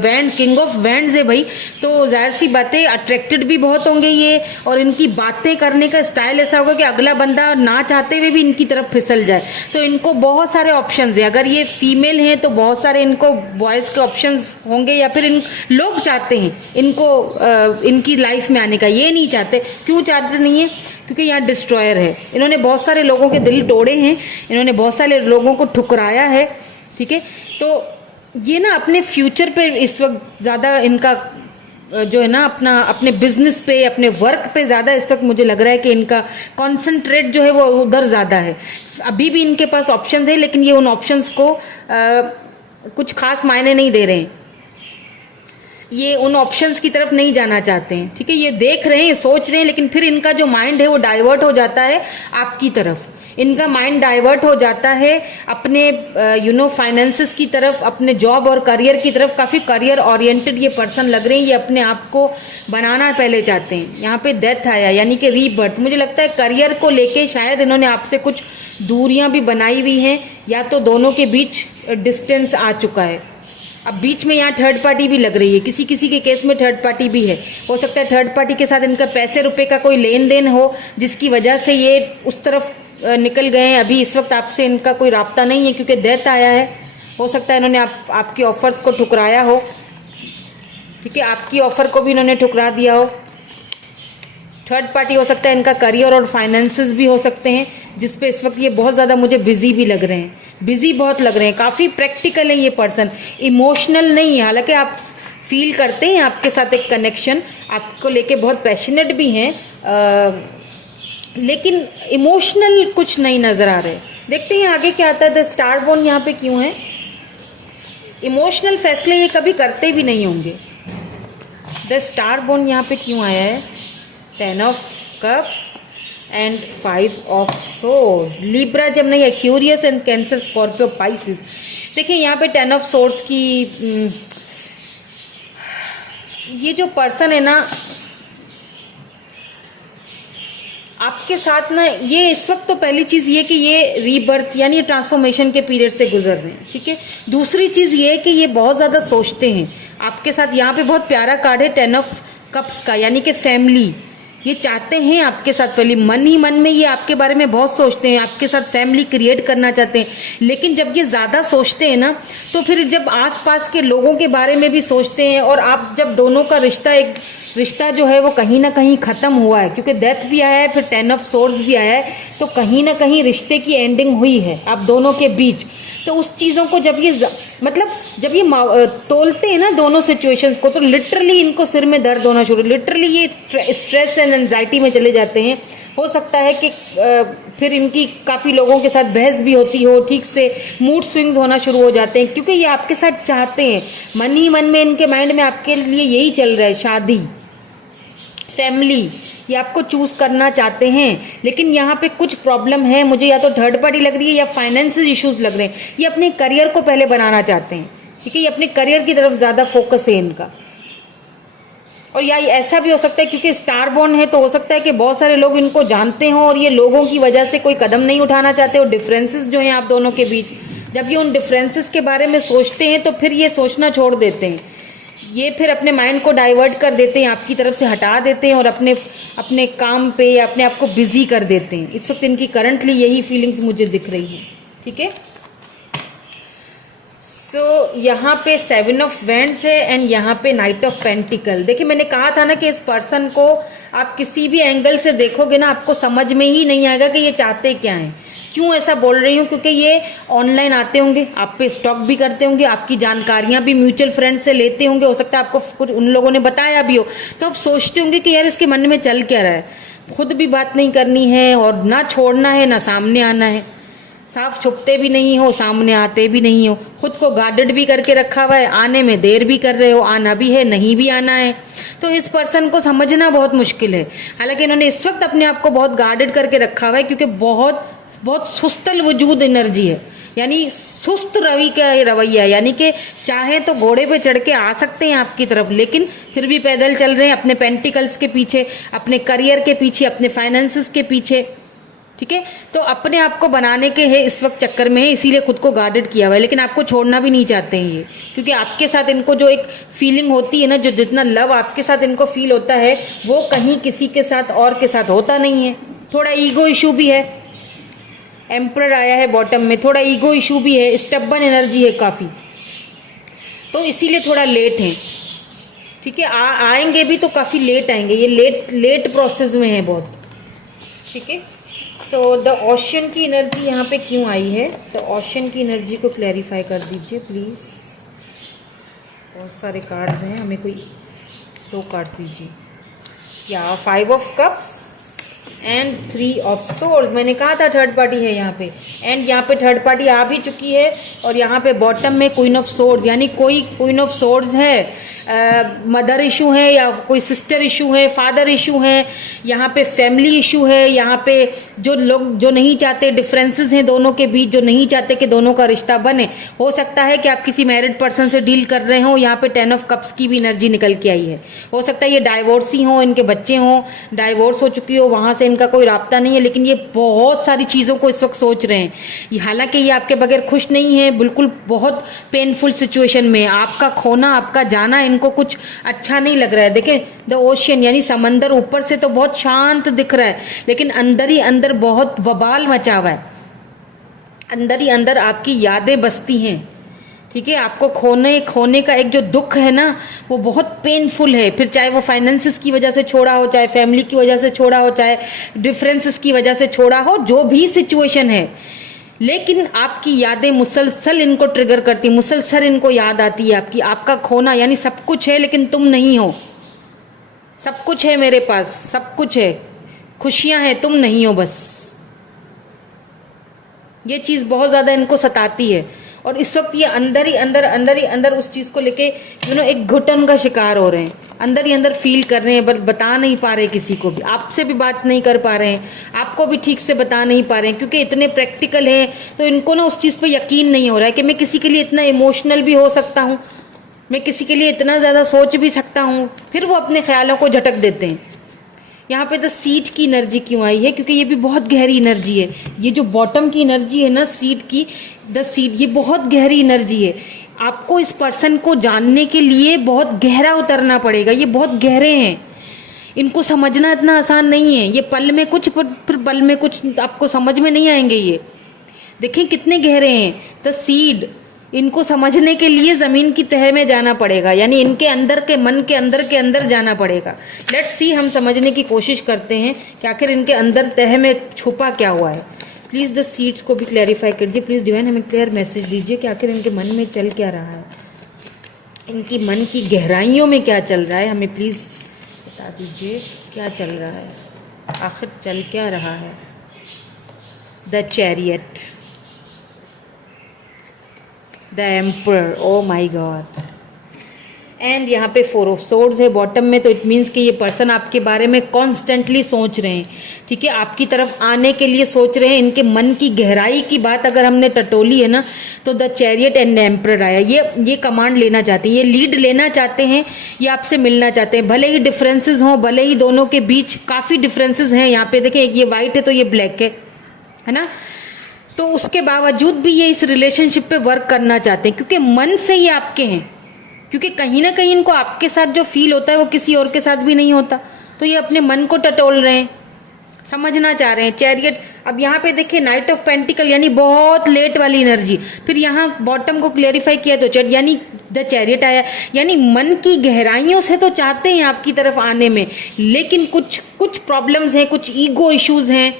वैंड, किंग ऑफ वैंड्स है भाई, तो जाहिर सी बातें अट्रैक्टेड भी बहुत होंगे ये। और इनकी बातें करने का स्टाइल ऐसा होगा कि अगला बंदा ना चाहते हुए भी इनकी तरफ फिसल जाए। तो इनको बहुत सारे ऑप्शंस है। अगर ये फीमेल हैं तो बहुत सारे इनको बॉयज़ के ऑप्शंस होंगे, या फिर इन लोग चाहते हैं इनको इनकी लाइफ में आने का। ये नहीं चाहते। क्यों चाहते नहीं है? क्योंकि यहाँ डिस्ट्रॉयर है। इन्होंने बहुत सारे लोगों के दिल तोड़े हैं, इन्होंने बहुत सारे लोगों को ठुकराया है, ठीक है। तो ये ना अपने फ्यूचर पे इस वक्त ज़्यादा इनका जो है ना अपने बिजनेस पे, अपने वर्क पे ज़्यादा इस वक्त मुझे लग रहा है कि इनका कॉन्सेंट्रेट जो है वो उधर ज़्यादा है। अभी भी इनके पास ऑप्शंस है, लेकिन ये उन ऑप्शंस को कुछ खास मायने नहीं दे रहे हैं। ये उन ऑप्शंस की तरफ नहीं जाना चाहते हैं, ठीक है। ये देख रहे हैं, सोच रहे हैं, लेकिन फिर इनका जो माइंड है वो डाइवर्ट हो जाता है आपकी तरफ। इनका माइंड डाइवर्ट हो जाता है अपने फाइनेंसेस की तरफ, अपने जॉब और करियर की तरफ। काफ़ी करियर ओरिएंटेड ये पर्सन लग रहे हैं। ये अपने आप को बनाना पहले चाहते हैं। यहाँ पे डेथ आया, यानी कि रीबर्थ। मुझे लगता है करियर को लेके शायद इन्होंने आपसे कुछ दूरियां भी बनाई हुई हैं, या तो दोनों के बीच डिस्टेंस आ चुका है। अब बीच में यहाँ थर्ड पार्टी भी लग रही है, किसी किसी के केस में थर्ड पार्टी भी है। हो सकता है थर्ड पार्टी के साथ इनका पैसे रुपए का कोई लेन देन हो, जिसकी वजह से ये उस तरफ निकल गए हैं। अभी इस वक्त आपसे इनका कोई राब्ता नहीं है, क्योंकि डेथ आया है। हो सकता है इन्होंने आपके ऑफर्स को ठुकराया हो। ठीक है, आपकी ऑफर को भी इन्होंने ठुकरा दिया हो। थर्ड पार्टी हो सकता है, इनका करियर और फाइनेंसेस भी हो सकते हैं, जिसपे इस वक्त ये बहुत ज़्यादा मुझे बिजी भी लग रहे हैं, बिजी बहुत लग रहे हैं, काफ़ी प्रैक्टिकल है ये पर्सन, इमोशनल नहीं है। हालांकि आप फील करते हैं आपके साथ एक कनेक्शन, आपको लेके बहुत पैशनेट भी हैं, लेकिन इमोशनल कुछ नहीं नज़र आ रहे। देखते हैं आगे क्या आता है। द स्टार बोर्न यहाँ पे क्यों है? इमोशनल फैसले ये कभी करते भी नहीं होंगे। द स्टार बोर्न यहाँ पे क्यों आया है? 10 of cups and 5 of swords. Libra, Gemini, Aquarius and cancer, Scorpio, Pisces. देखिए यहाँ पे 10 ऑफ सोर्ड्स की ये जो पर्सन है ना आपके साथ ना, ये इस वक्त तो पहली चीज़ ये कि ये रीबर्थ यानी ट्रांसफॉर्मेशन के पीरियड से गुजर रहे हैं। ठीक है, दूसरी चीज़ ये कि ये बहुत ज़्यादा सोचते हैं आपके साथ। यहाँ पे बहुत प्यारा कार्ड है 10 ऑफ कप्स का, यानी कि फैमिली। ये चाहते हैं आपके साथ फैमिली, मन ही मन में ये आपके बारे में बहुत सोचते हैं, आपके साथ फैमिली क्रिएट करना चाहते हैं। लेकिन जब ये ज़्यादा सोचते हैं ना, तो फिर जब आसपास के लोगों के बारे में भी सोचते हैं, और आप जब दोनों का रिश्ता जो है वो कहीं ना कहीं ख़त्म हुआ है, क्योंकि डेथ भी आया है, फिर 10 ऑफ सोर्ड्स भी आया है, तो कहीं ना कहीं रिश्ते की एंडिंग हुई है आप दोनों के बीच। तो उस चीज़ों को जब ये मतलब जब ये तोलते हैं ना दोनों सिचुएशंस को, तो लिटरली इनको सिर में दर्द होना शुरू, लिटरली ये स्ट्रेस एंड एंजाइटी में चले जाते हैं। हो सकता है कि फिर इनकी काफ़ी लोगों के साथ बहस भी होती हो, ठीक से मूड स्विंग्स होना शुरू हो जाते हैं, क्योंकि ये आपके साथ चाहते हैं, मन ही मन में इनके माइंड में आपके लिए यही चल रहा है, शादी, फैमिली, ये आपको चूज करना चाहते हैं। लेकिन यहाँ पे कुछ प्रॉब्लम है, मुझे या तो थर्ड पार्टी लग रही है या फाइनेंशियल इश्यूज लग रहे हैं। ये अपने करियर को पहले बनाना चाहते हैं, ठीक है, ये अपने करियर की तरफ ज्यादा फोकस है इनका। और या ऐसा भी हो सकता है क्योंकि स्टार बॉर्न है, तो हो सकता है कि बहुत सारे लोग इनको जानते हों और ये लोगों की वजह से कोई कदम नहीं उठाना चाहते, और डिफरेंसेस जो हैं आप दोनों के बीच, जब ये उन डिफरेंसेस के बारे में सोचते हैं तो फिर ये सोचना छोड़ देते हैं, ये फिर अपने माइंड को डाइवर्ट कर देते हैं, आपकी तरफ से हटा देते हैं और अपने काम पे या अपने आप को बिजी कर देते हैं। इस वक्त इनकी करंटली यही फीलिंग्स मुझे दिख रही है। ठीक है, सो यहाँ पे 7 ऑफ वैंड्स है एंड यहाँ पे नाइट ऑफ पेंटिकल। देखिए मैंने कहा था ना कि इस पर्सन को आप किसी भी एंगल से देखोगे ना, आपको समझ में ही नहीं आएगा कि ये चाहते क्या हैं। क्यों ऐसा बोल रही हूँ? क्योंकि ये ऑनलाइन आते होंगे, आप पे स्टॉक भी करते होंगे, आपकी जानकारियां भी म्यूचुअल फ्रेंड से लेते होंगे, हो सकता है आपको कुछ उन लोगों ने बताया भी हो, तो आप सोचते होंगे कि यार इसके मन में चल क्या रहा है। खुद भी बात नहीं करनी है और ना छोड़ना है ना सामने आना है, साफ छुपते भी नहीं हो, सामने आते भी नहीं हो, खुद को गार्डेड भी करके रखा हुआ है, आने में देर भी कर रहे हो, आना भी है नहीं भी आना है। तो इस पर्सन को समझना बहुत मुश्किल है। हालांकि इन्होंने इस वक्त अपने आप को बहुत गार्डेड करके रखा हुआ है, क्योंकि बहुत सुस्तल वजूद एनर्जी है, यानी सुस्त रवि का रवैया, यानी कि चाहे तो घोड़े पे चढ़ के आ सकते हैं आपकी तरफ, लेकिन फिर भी पैदल चल रहे हैं अपने पेंटिकल्स के पीछे, अपने करियर के पीछे, अपने फाइनेंसेस के पीछे। ठीक है, तो अपने आप को बनाने के है इस वक्त चक्कर में है, इसीलिए खुद को गार्डेड किया हुआ है, लेकिन आपको छोड़ना भी नहीं चाहते हैं ये, क्योंकि आपके साथ इनको जो एक फीलिंग होती है ना, जो जितना लव आपके साथ इनको फील होता है, वो कहीं किसी के साथ और के साथ होता नहीं है। थोड़ा ईगो इशू भी है, एम्परर आया है बॉटम में, थोड़ा ईगो इशू भी है, स्टबन एनर्जी है काफ़ी, तो इसीलिए थोड़ा लेट है। ठीक है, आएंगे भी तो काफ़ी लेट आएंगे, ये लेट प्रोसेस में है बहुत। ठीक है, तो द ओशन की एनर्जी यहाँ पे क्यों आई है? द ओशन की एनर्जी को क्लैरिफाई कर दीजिए प्लीज़। बहुत सारे कार्ड्स हैं, हमें कोई 2 कार्ड्स दीजिए। या 5 of cups and 3 of swords. मैंने कहा था थर्ड पार्टी है यहाँ पे, एंड यहाँ पे थर्ड पार्टी आ भी चुकी है, और यहाँ पे बॉटम में क्वीन ऑफ सोर्ड्स, यानी कोई क्वीन ऑफ सोर्ड्स है, मदर इशू है या कोई सिस्टर इशू है, फादर इशू है, यहाँ पे फैमिली इशू है, यहाँ पे जो लोग जो नहीं चाहते, डिफरेंसेस हैं दोनों के बीच, जो नहीं चाहते कि दोनों का रिश्ता बने। हो सकता है कि आप किसी मैरिड पर्सन से डील कर रहे हो, यहाँ पे 10 ऑफ कप्स की भी एनर्जी निकल के आई है। हो सकता है ये डाइवोर्सी हो, इनके बच्चे हों, डाइवोर्स हो चुकी हो, वहाँ से इनका कोई राब्ता नहीं है, लेकिन ये बहुत सारी चीज़ों को इस वक्त सोच रहे हैं। हालांकि ये आपके बगैर खुश नहीं है, बिल्कुल बहुत पेनफुल सिचुएशन में है। आपका खोना, आपका जाना इनको कुछ अच्छा नहीं लग रहा है। देखें द ओशियन, यानी समंदर ऊपर से तो बहुत शांत दिख रहा है, लेकिन अंदर ही अंदर बहुत वबाल मचा हुआ है, अंदर ही अंदर आपकी यादें बसती हैं। ठीक है, आपको खोने का एक जो दुख है ना, वो बहुत पेनफुल है। फिर चाहे वो फाइनेंसिस की वजह से छोड़ा हो, चाहे फैमिली की वजह से छोड़ा हो, चाहे डिफरेंसेस की वजह से छोड़ा हो, जो भी सिचुएशन है, लेकिन आपकी यादें मुसलसल इनको ट्रिगर करती, मुसलसल इनको याद आती है आपकी, आपका खोना। यानी सब कुछ है लेकिन तुम नहीं हो। सब कुछ है मेरे पास, सब कुछ है, खुशियां हैं, तुम नहीं हो बस। ये चीज बहुत ज्यादा इनको सताती है और इस वक्त ये अंदर ही अंदर उस चीज को लेके एक घुटन का शिकार हो रहे हैं, अंदर ही अंदर फील कर रहे हैं, पर बता नहीं पा रहे किसी को भी, आपसे भी बात नहीं कर पा रहे हैं, आपको भी ठीक से बता नहीं पा रहे हैं, क्योंकि इतने प्रैक्टिकल हैं तो इनको ना उस चीज पे यकीन नहीं हो रहा है कि मैं किसी के लिए इतना इमोशनल भी हो सकता हूँ, मैं किसी के लिए इतना ज्यादा सोच भी सकता हूँ। फिर वो अपने ख्यालों को झटक देते हैं। यहाँ पे द सीड की एनर्जी क्यों आई है? क्योंकि ये भी बहुत गहरी एनर्जी है। ये जो बॉटम की एनर्जी है ना, सीड की, द सीड, ये बहुत गहरी एनर्जी है। आपको इस पर्सन को जानने के लिए बहुत गहरा उतरना पड़ेगा। ये बहुत गहरे हैं, इनको समझना इतना आसान नहीं है। ये पल में कुछ, फिर पल में कुछ, आपको समझ में नहीं आएंगे। ये देखें कितने गहरे हैं। द सीड, इनको समझने के लिए जमीन की तह में जाना पड़ेगा, यानी इनके अंदर के मन के अंदर जाना पड़ेगा। लेट्स सी, हम समझने की कोशिश करते हैं कि आखिर इनके अंदर तह में छुपा क्या हुआ है। प्लीज़ द सीड्स को भी क्लैरिफाई कर दीजिए। प्लीज़ डिवाइन हमें क्लियर मैसेज दीजिए कि आखिर इनके मन में चल क्या रहा है, इनकी मन की गहराइयों में क्या चल रहा है। हमें प्लीज़ बता दीजिए क्या चल रहा है, आखिर चल क्या रहा है। The chariot, the emperor, oh my god, and यहाँ पे 4 ऑफ सोर्ड्स है बॉटम में। तो इट मीन्स कि ये पर्सन आपके बारे में कॉन्स्टेंटली सोच रहे हैं, ठीक है, आपकी तरफ आने के लिए सोच रहे हैं। इनके मन की गहराई की बात अगर हमने टटोली है ना, तो द चैरियट एंड एम्पर आया। ये कमांड लेना चाहते हैं, ये लीड लेना चाहते हैं, ये आपसे मिलना चाहते हैं। भले ही डिफरेंसेस हों, भले ही दोनों के बीच काफ़ी डिफरेंसेस हैं। यहाँ पे देखें, ये वाइट है तो ये ब्लैक है ना, तो उसके बावजूद भी ये इस रिलेशनशिप पे वर्क करना चाहते हैं, क्योंकि मन से ये आपके हैं। क्योंकि कहीं ना कहीं इनको आपके साथ जो फील होता है वो किसी और के साथ भी नहीं होता, तो ये अपने मन को टटोल रहे हैं, समझना चाह रहे हैं। चैरियट, अब यहाँ पे देखिए नाइट ऑफ पेंटिकल, यानी बहुत लेट वाली एनर्जी। फिर यहाँ बॉटम को क्लियरिफाई किया तो चैट, यानी द चैरियट आया, यानी मन की गहराइयों से तो चाहते हैं आपकी तरफ आने में, लेकिन कुछ प्रॉब्लम्स हैं, कुछ ईगो इश्यूज हैं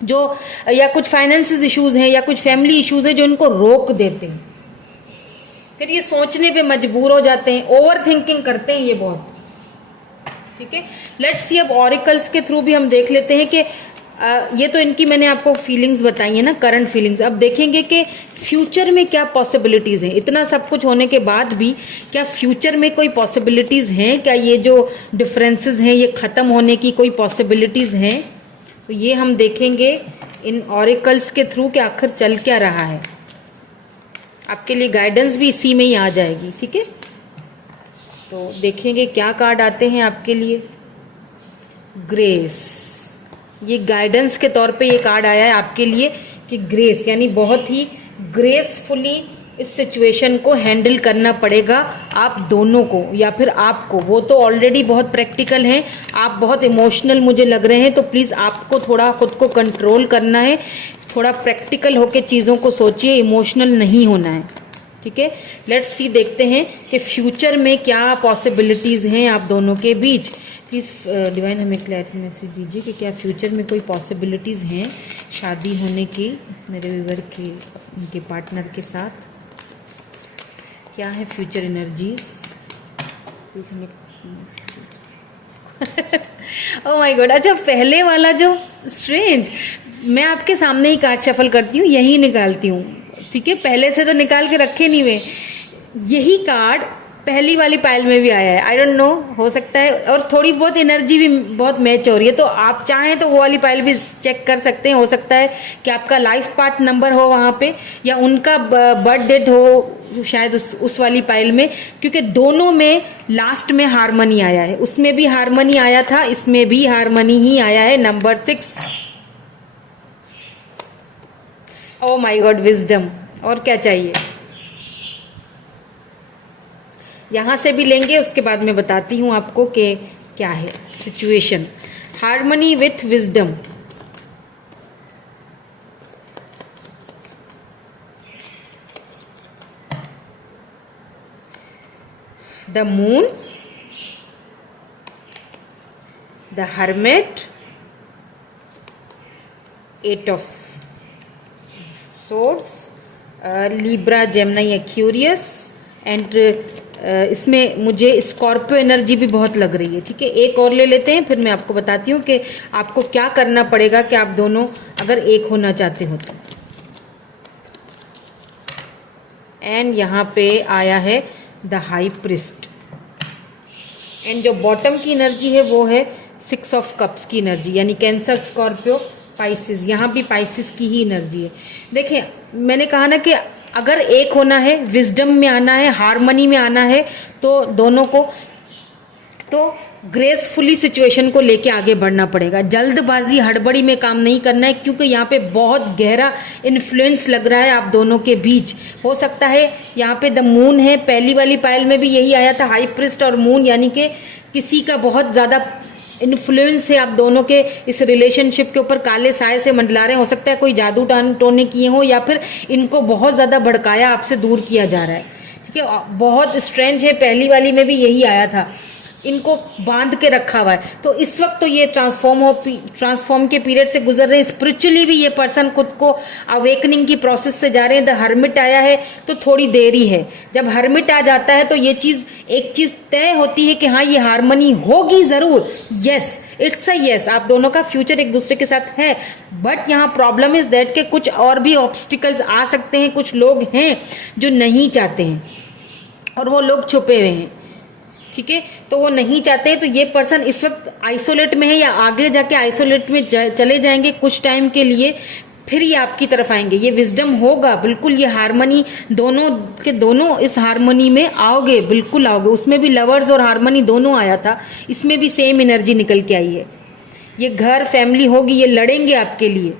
जो, या कुछ फाइनेंसिस इश्यूज हैं, या कुछ फैमिली इश्यूज हैं जो इनको रोक देते हैं। फिर ये सोचने पे मजबूर हो जाते हैं, ओवर थिंकिंग करते हैं ये बहुत, ठीक है। लेट्स सी, अब ऑरिकल्स के थ्रू भी हम देख लेते हैं कि ये तो इनकी मैंने आपको फीलिंग्स बताई है ना, करंट फीलिंग्स। अब देखेंगे कि फ्यूचर में क्या पॉसिबिलिटीज़ हैं। इतना सब कुछ होने के बाद भी क्या फ्यूचर में कोई पॉसिबिलिटीज़ हैं? क्या ये जो डिफरेंसेस हैं ये ख़त्म होने की कोई पॉसिबिलिटीज़ हैं? तो ये हम देखेंगे इन ऑरिकल्स के थ्रू कि आखिर चल क्या रहा है। आपके लिए गाइडेंस भी इसी में ही आ जाएगी, ठीक है। तो देखेंगे क्या कार्ड आते हैं आपके लिए। ग्रेस, ये गाइडेंस के तौर पे ये कार्ड आया है आपके लिए कि ग्रेस, यानी बहुत ही ग्रेसफुली इस सिचुएशन को हैंडल करना पड़ेगा आप दोनों को, या फिर आपको। वो तो ऑलरेडी बहुत प्रैक्टिकल हैं, आप बहुत इमोशनल मुझे लग रहे हैं, तो प्लीज़ आपको थोड़ा खुद को कंट्रोल करना है, थोड़ा प्रैक्टिकल होकर चीज़ों को सोचिए, इमोशनल नहीं होना है, ठीक है। लेट्स सी, देखते हैं कि फ्यूचर में क्या पॉसिबिलिटीज़ हैं आप दोनों के बीच। प्लीज़ डिवाइन हमें क्लैरिटी मैसेज दीजिए कि क्या फ्यूचर में कोई पॉसिबिलिटीज़ हैं शादी होने की मेरे व्यूअर के, उनके पार्टनर के साथ। क्या है फ्यूचर एनर्जीज, प्लीज हमें। ओह माय गॉड, अच्छा पहले वाला जो स्ट्रेंज, मैं आपके सामने ही कार्ड शफल करती हूँ, यही निकालती हूँ, ठीक है। पहले से तो निकाल के रखे नहीं हुए, यही कार्ड पहली वाली पाइल में भी आया है। आई डोंट नो, हो सकता है, और थोड़ी बहुत एनर्जी भी बहुत मैच हो रही है, तो आप चाहें तो वो वाली पाइल भी चेक कर सकते हैं। हो सकता है कि आपका लाइफ पाथ नंबर हो वहाँ पे, या उनका बर्थ डेट हो शायद उस वाली पाइल में, क्योंकि दोनों में लास्ट में हारमनी आया है। उसमें भी हारमनी आया था, इसमें भी हारमनी ही आया है, number 6। O my God, wisdom, और क्या चाहिए। यहाँ से भी लेंगे, उसके बाद मैं बताती हूँ आपको कि क्या है situation. Harmony with wisdom, the moon, the hermit, eight of swords, Libra, Gemini, Aquarius and इसमें मुझे स्कॉर्पियो एनर्जी भी बहुत लग रही है। ठीक है, एक और ले लेते हैं, फिर मैं आपको बताती हूँ कि आपको क्या करना पड़ेगा कि आप दोनों अगर एक होना चाहते हो तो। एंड यहाँ पे आया है द हाई प्रिस्ट, एंड जो बॉटम की एनर्जी है वो है 6 ऑफ कप्स की एनर्जी, यानी कैंसर, स्कॉर्पियो, पाइसिस। यहाँ भी पाइसिस की ही एनर्जी है। देखें, मैंने कहा ना कि अगर एक होना है, विजडम में आना है, हार्मनी में आना है, तो दोनों को तो ग्रेसफुली सिचुएशन को लेके आगे बढ़ना पड़ेगा। जल्दबाजी, हड़बड़ी में काम नहीं करना है, क्योंकि यहाँ पे बहुत गहरा इन्फ्लुएंस लग रहा है आप दोनों के बीच। हो सकता है यहाँ पे द मून है, पहली वाली पायल में भी यही आया था, हाई प्रिस्ट और मून, यानी कि किसी का बहुत ज़्यादा इन्फ्लुएंस है आप दोनों के इस रिलेशनशिप के ऊपर, काले साए से मंडला रहे हैं। हो सकता है कोई जादू टोने किए हो, या फिर इनको बहुत ज़्यादा भड़काया, आपसे दूर किया जा रहा है। ठीक है, बहुत स्ट्रेंज है, पहली वाली में भी यही आया था, इनको बांध के रखा हुआ है। तो इस वक्त तो ये ट्रांसफॉर्म के पीरियड से गुजर रहे हैं। स्पिरिचुअली भी ये पर्सन खुद को अवेकनिंग की प्रोसेस से जा रहे हैं। द हर्मिट आया है तो थोड़ी देरी है। जब हर्मिट आ जाता है तो ये चीज, एक चीज तय होती है कि हाँ ये हार्मनी होगी जरूर। यस, इट्स अ यस, आप दोनों का फ्यूचर एक दूसरे के साथ है। बट यहाँ प्रॉब्लम इज दैट के कुछ और भी ऑब्स्टिकल्स आ सकते हैं। कुछ लोग हैं जो नहीं चाहते हैं और वो लोग छुपे हुए हैं। ठीक है, तो वो नहीं चाहते हैं, तो ये पर्सन इस वक्त आइसोलेट में है, या आगे जाके आइसोलेट में चले जाएंगे कुछ टाइम के लिए, फिर ये आपकी तरफ आएंगे। ये विजडम होगा बिल्कुल, ये हार्मनी, दोनों के दोनों इस हार्मनी में आओगे, बिल्कुल आओगे। उसमें भी लवर्स और हार्मनी दोनों आया था, इसमें भी सेम एनर्जी निकल के आई है। ये घर, फैमिली होगी, ये लड़ेंगे आपके लिए,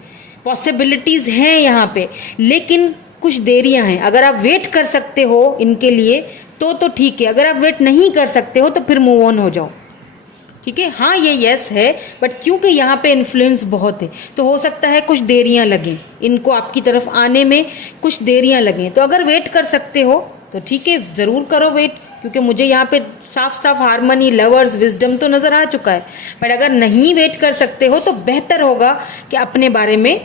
पॉसिबिलिटीज हैं यहाँ पे, लेकिन कुछ देरियां हैं। अगर आप वेट कर सकते हो इनके लिए तो ठीक है, अगर आप वेट नहीं कर सकते हो तो फिर मूव ऑन हो जाओ। ठीक है, हाँ ये यस है, बट क्योंकि यहाँ पे इन्फ्लुएंस बहुत है तो हो सकता है कुछ देरियां लगें इनको आपकी तरफ आने में, कुछ देरियां लगें। तो अगर वेट कर सकते हो तो ठीक है, जरूर करो वेट, क्योंकि मुझे यहाँ पे साफ साफ हार्मनी, लवर्स, विजडम तो नजर आ चुका है। पर अगर नहीं वेट कर सकते हो तो बेहतर होगा कि अपने बारे में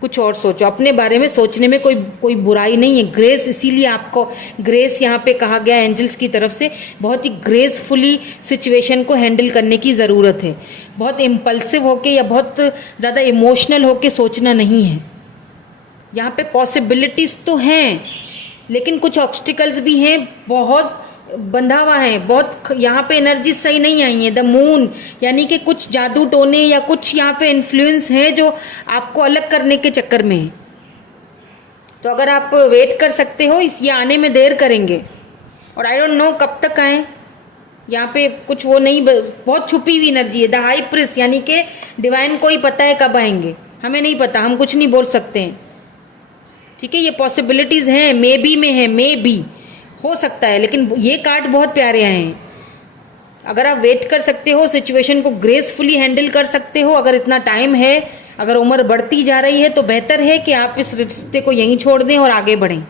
कुछ और सोचो। अपने बारे में सोचने में कोई बुराई नहीं है। ग्रेस, इसीलिए आपको ग्रेस यहाँ पे कहा गया एंजल्स की तरफ से, बहुत ही ग्रेसफुली सिचुएशन को हैंडल करने की ज़रूरत है। बहुत इम्पल्सिव होके या बहुत ज़्यादा इमोशनल होके सोचना नहीं है। यहाँ पे पॉसिबिलिटीज तो हैं, लेकिन कुछ ऑब्स्टिकल्स भी हैं, बहुत बंधा हुआ है, बहुत यहाँ पे एनर्जी सही नहीं आई है। द मून, यानी कि कुछ जादू टोने या कुछ यहाँ पे इन्फ्लुएंस है जो आपको अलग करने के चक्कर में है। तो अगर आप वेट कर सकते हो, ये आने में देर करेंगे, और आई डोंट नो कब तक आए। यहाँ पे कुछ वो नहीं, बहुत छुपी हुई एनर्जी है। द हाई प्रिस्ट, यानी कि डिवाइन को ही पता है कब आएंगे, हमें नहीं पता, हम कुछ नहीं बोल सकते हैं। ठीक है, ये पॉसिबिलिटीज हैं, मे बी में है, मे बी हो सकता है, लेकिन ये कार्ड बहुत प्यारे आए हैं। अगर आप वेट कर सकते हो, सिचुएशन को ग्रेसफुली हैंडल कर सकते हो, अगर इतना टाइम है, अगर उम्र बढ़ती जा रही है तो बेहतर है कि आप इस रिश्ते को यहीं छोड़ दें और आगे बढ़ें,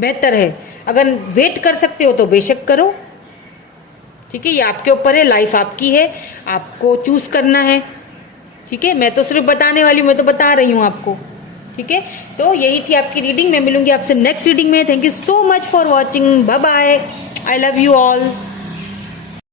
बेहतर है। अगर वेट कर सकते हो तो बेशक करो। ठीक है, ये आपके ऊपर है, लाइफ आपकी है, आपको चूज करना है। ठीक है, मैं तो सिर्फ बताने वाली हूँ, मैं तो बता रही हूँ आपको। ठीक है, तो यही थी आपकी रीडिंग। मैं मिलूंगी आपसे नेक्स्ट रीडिंग में। Thank you so much for watching, bye bye, I love you all.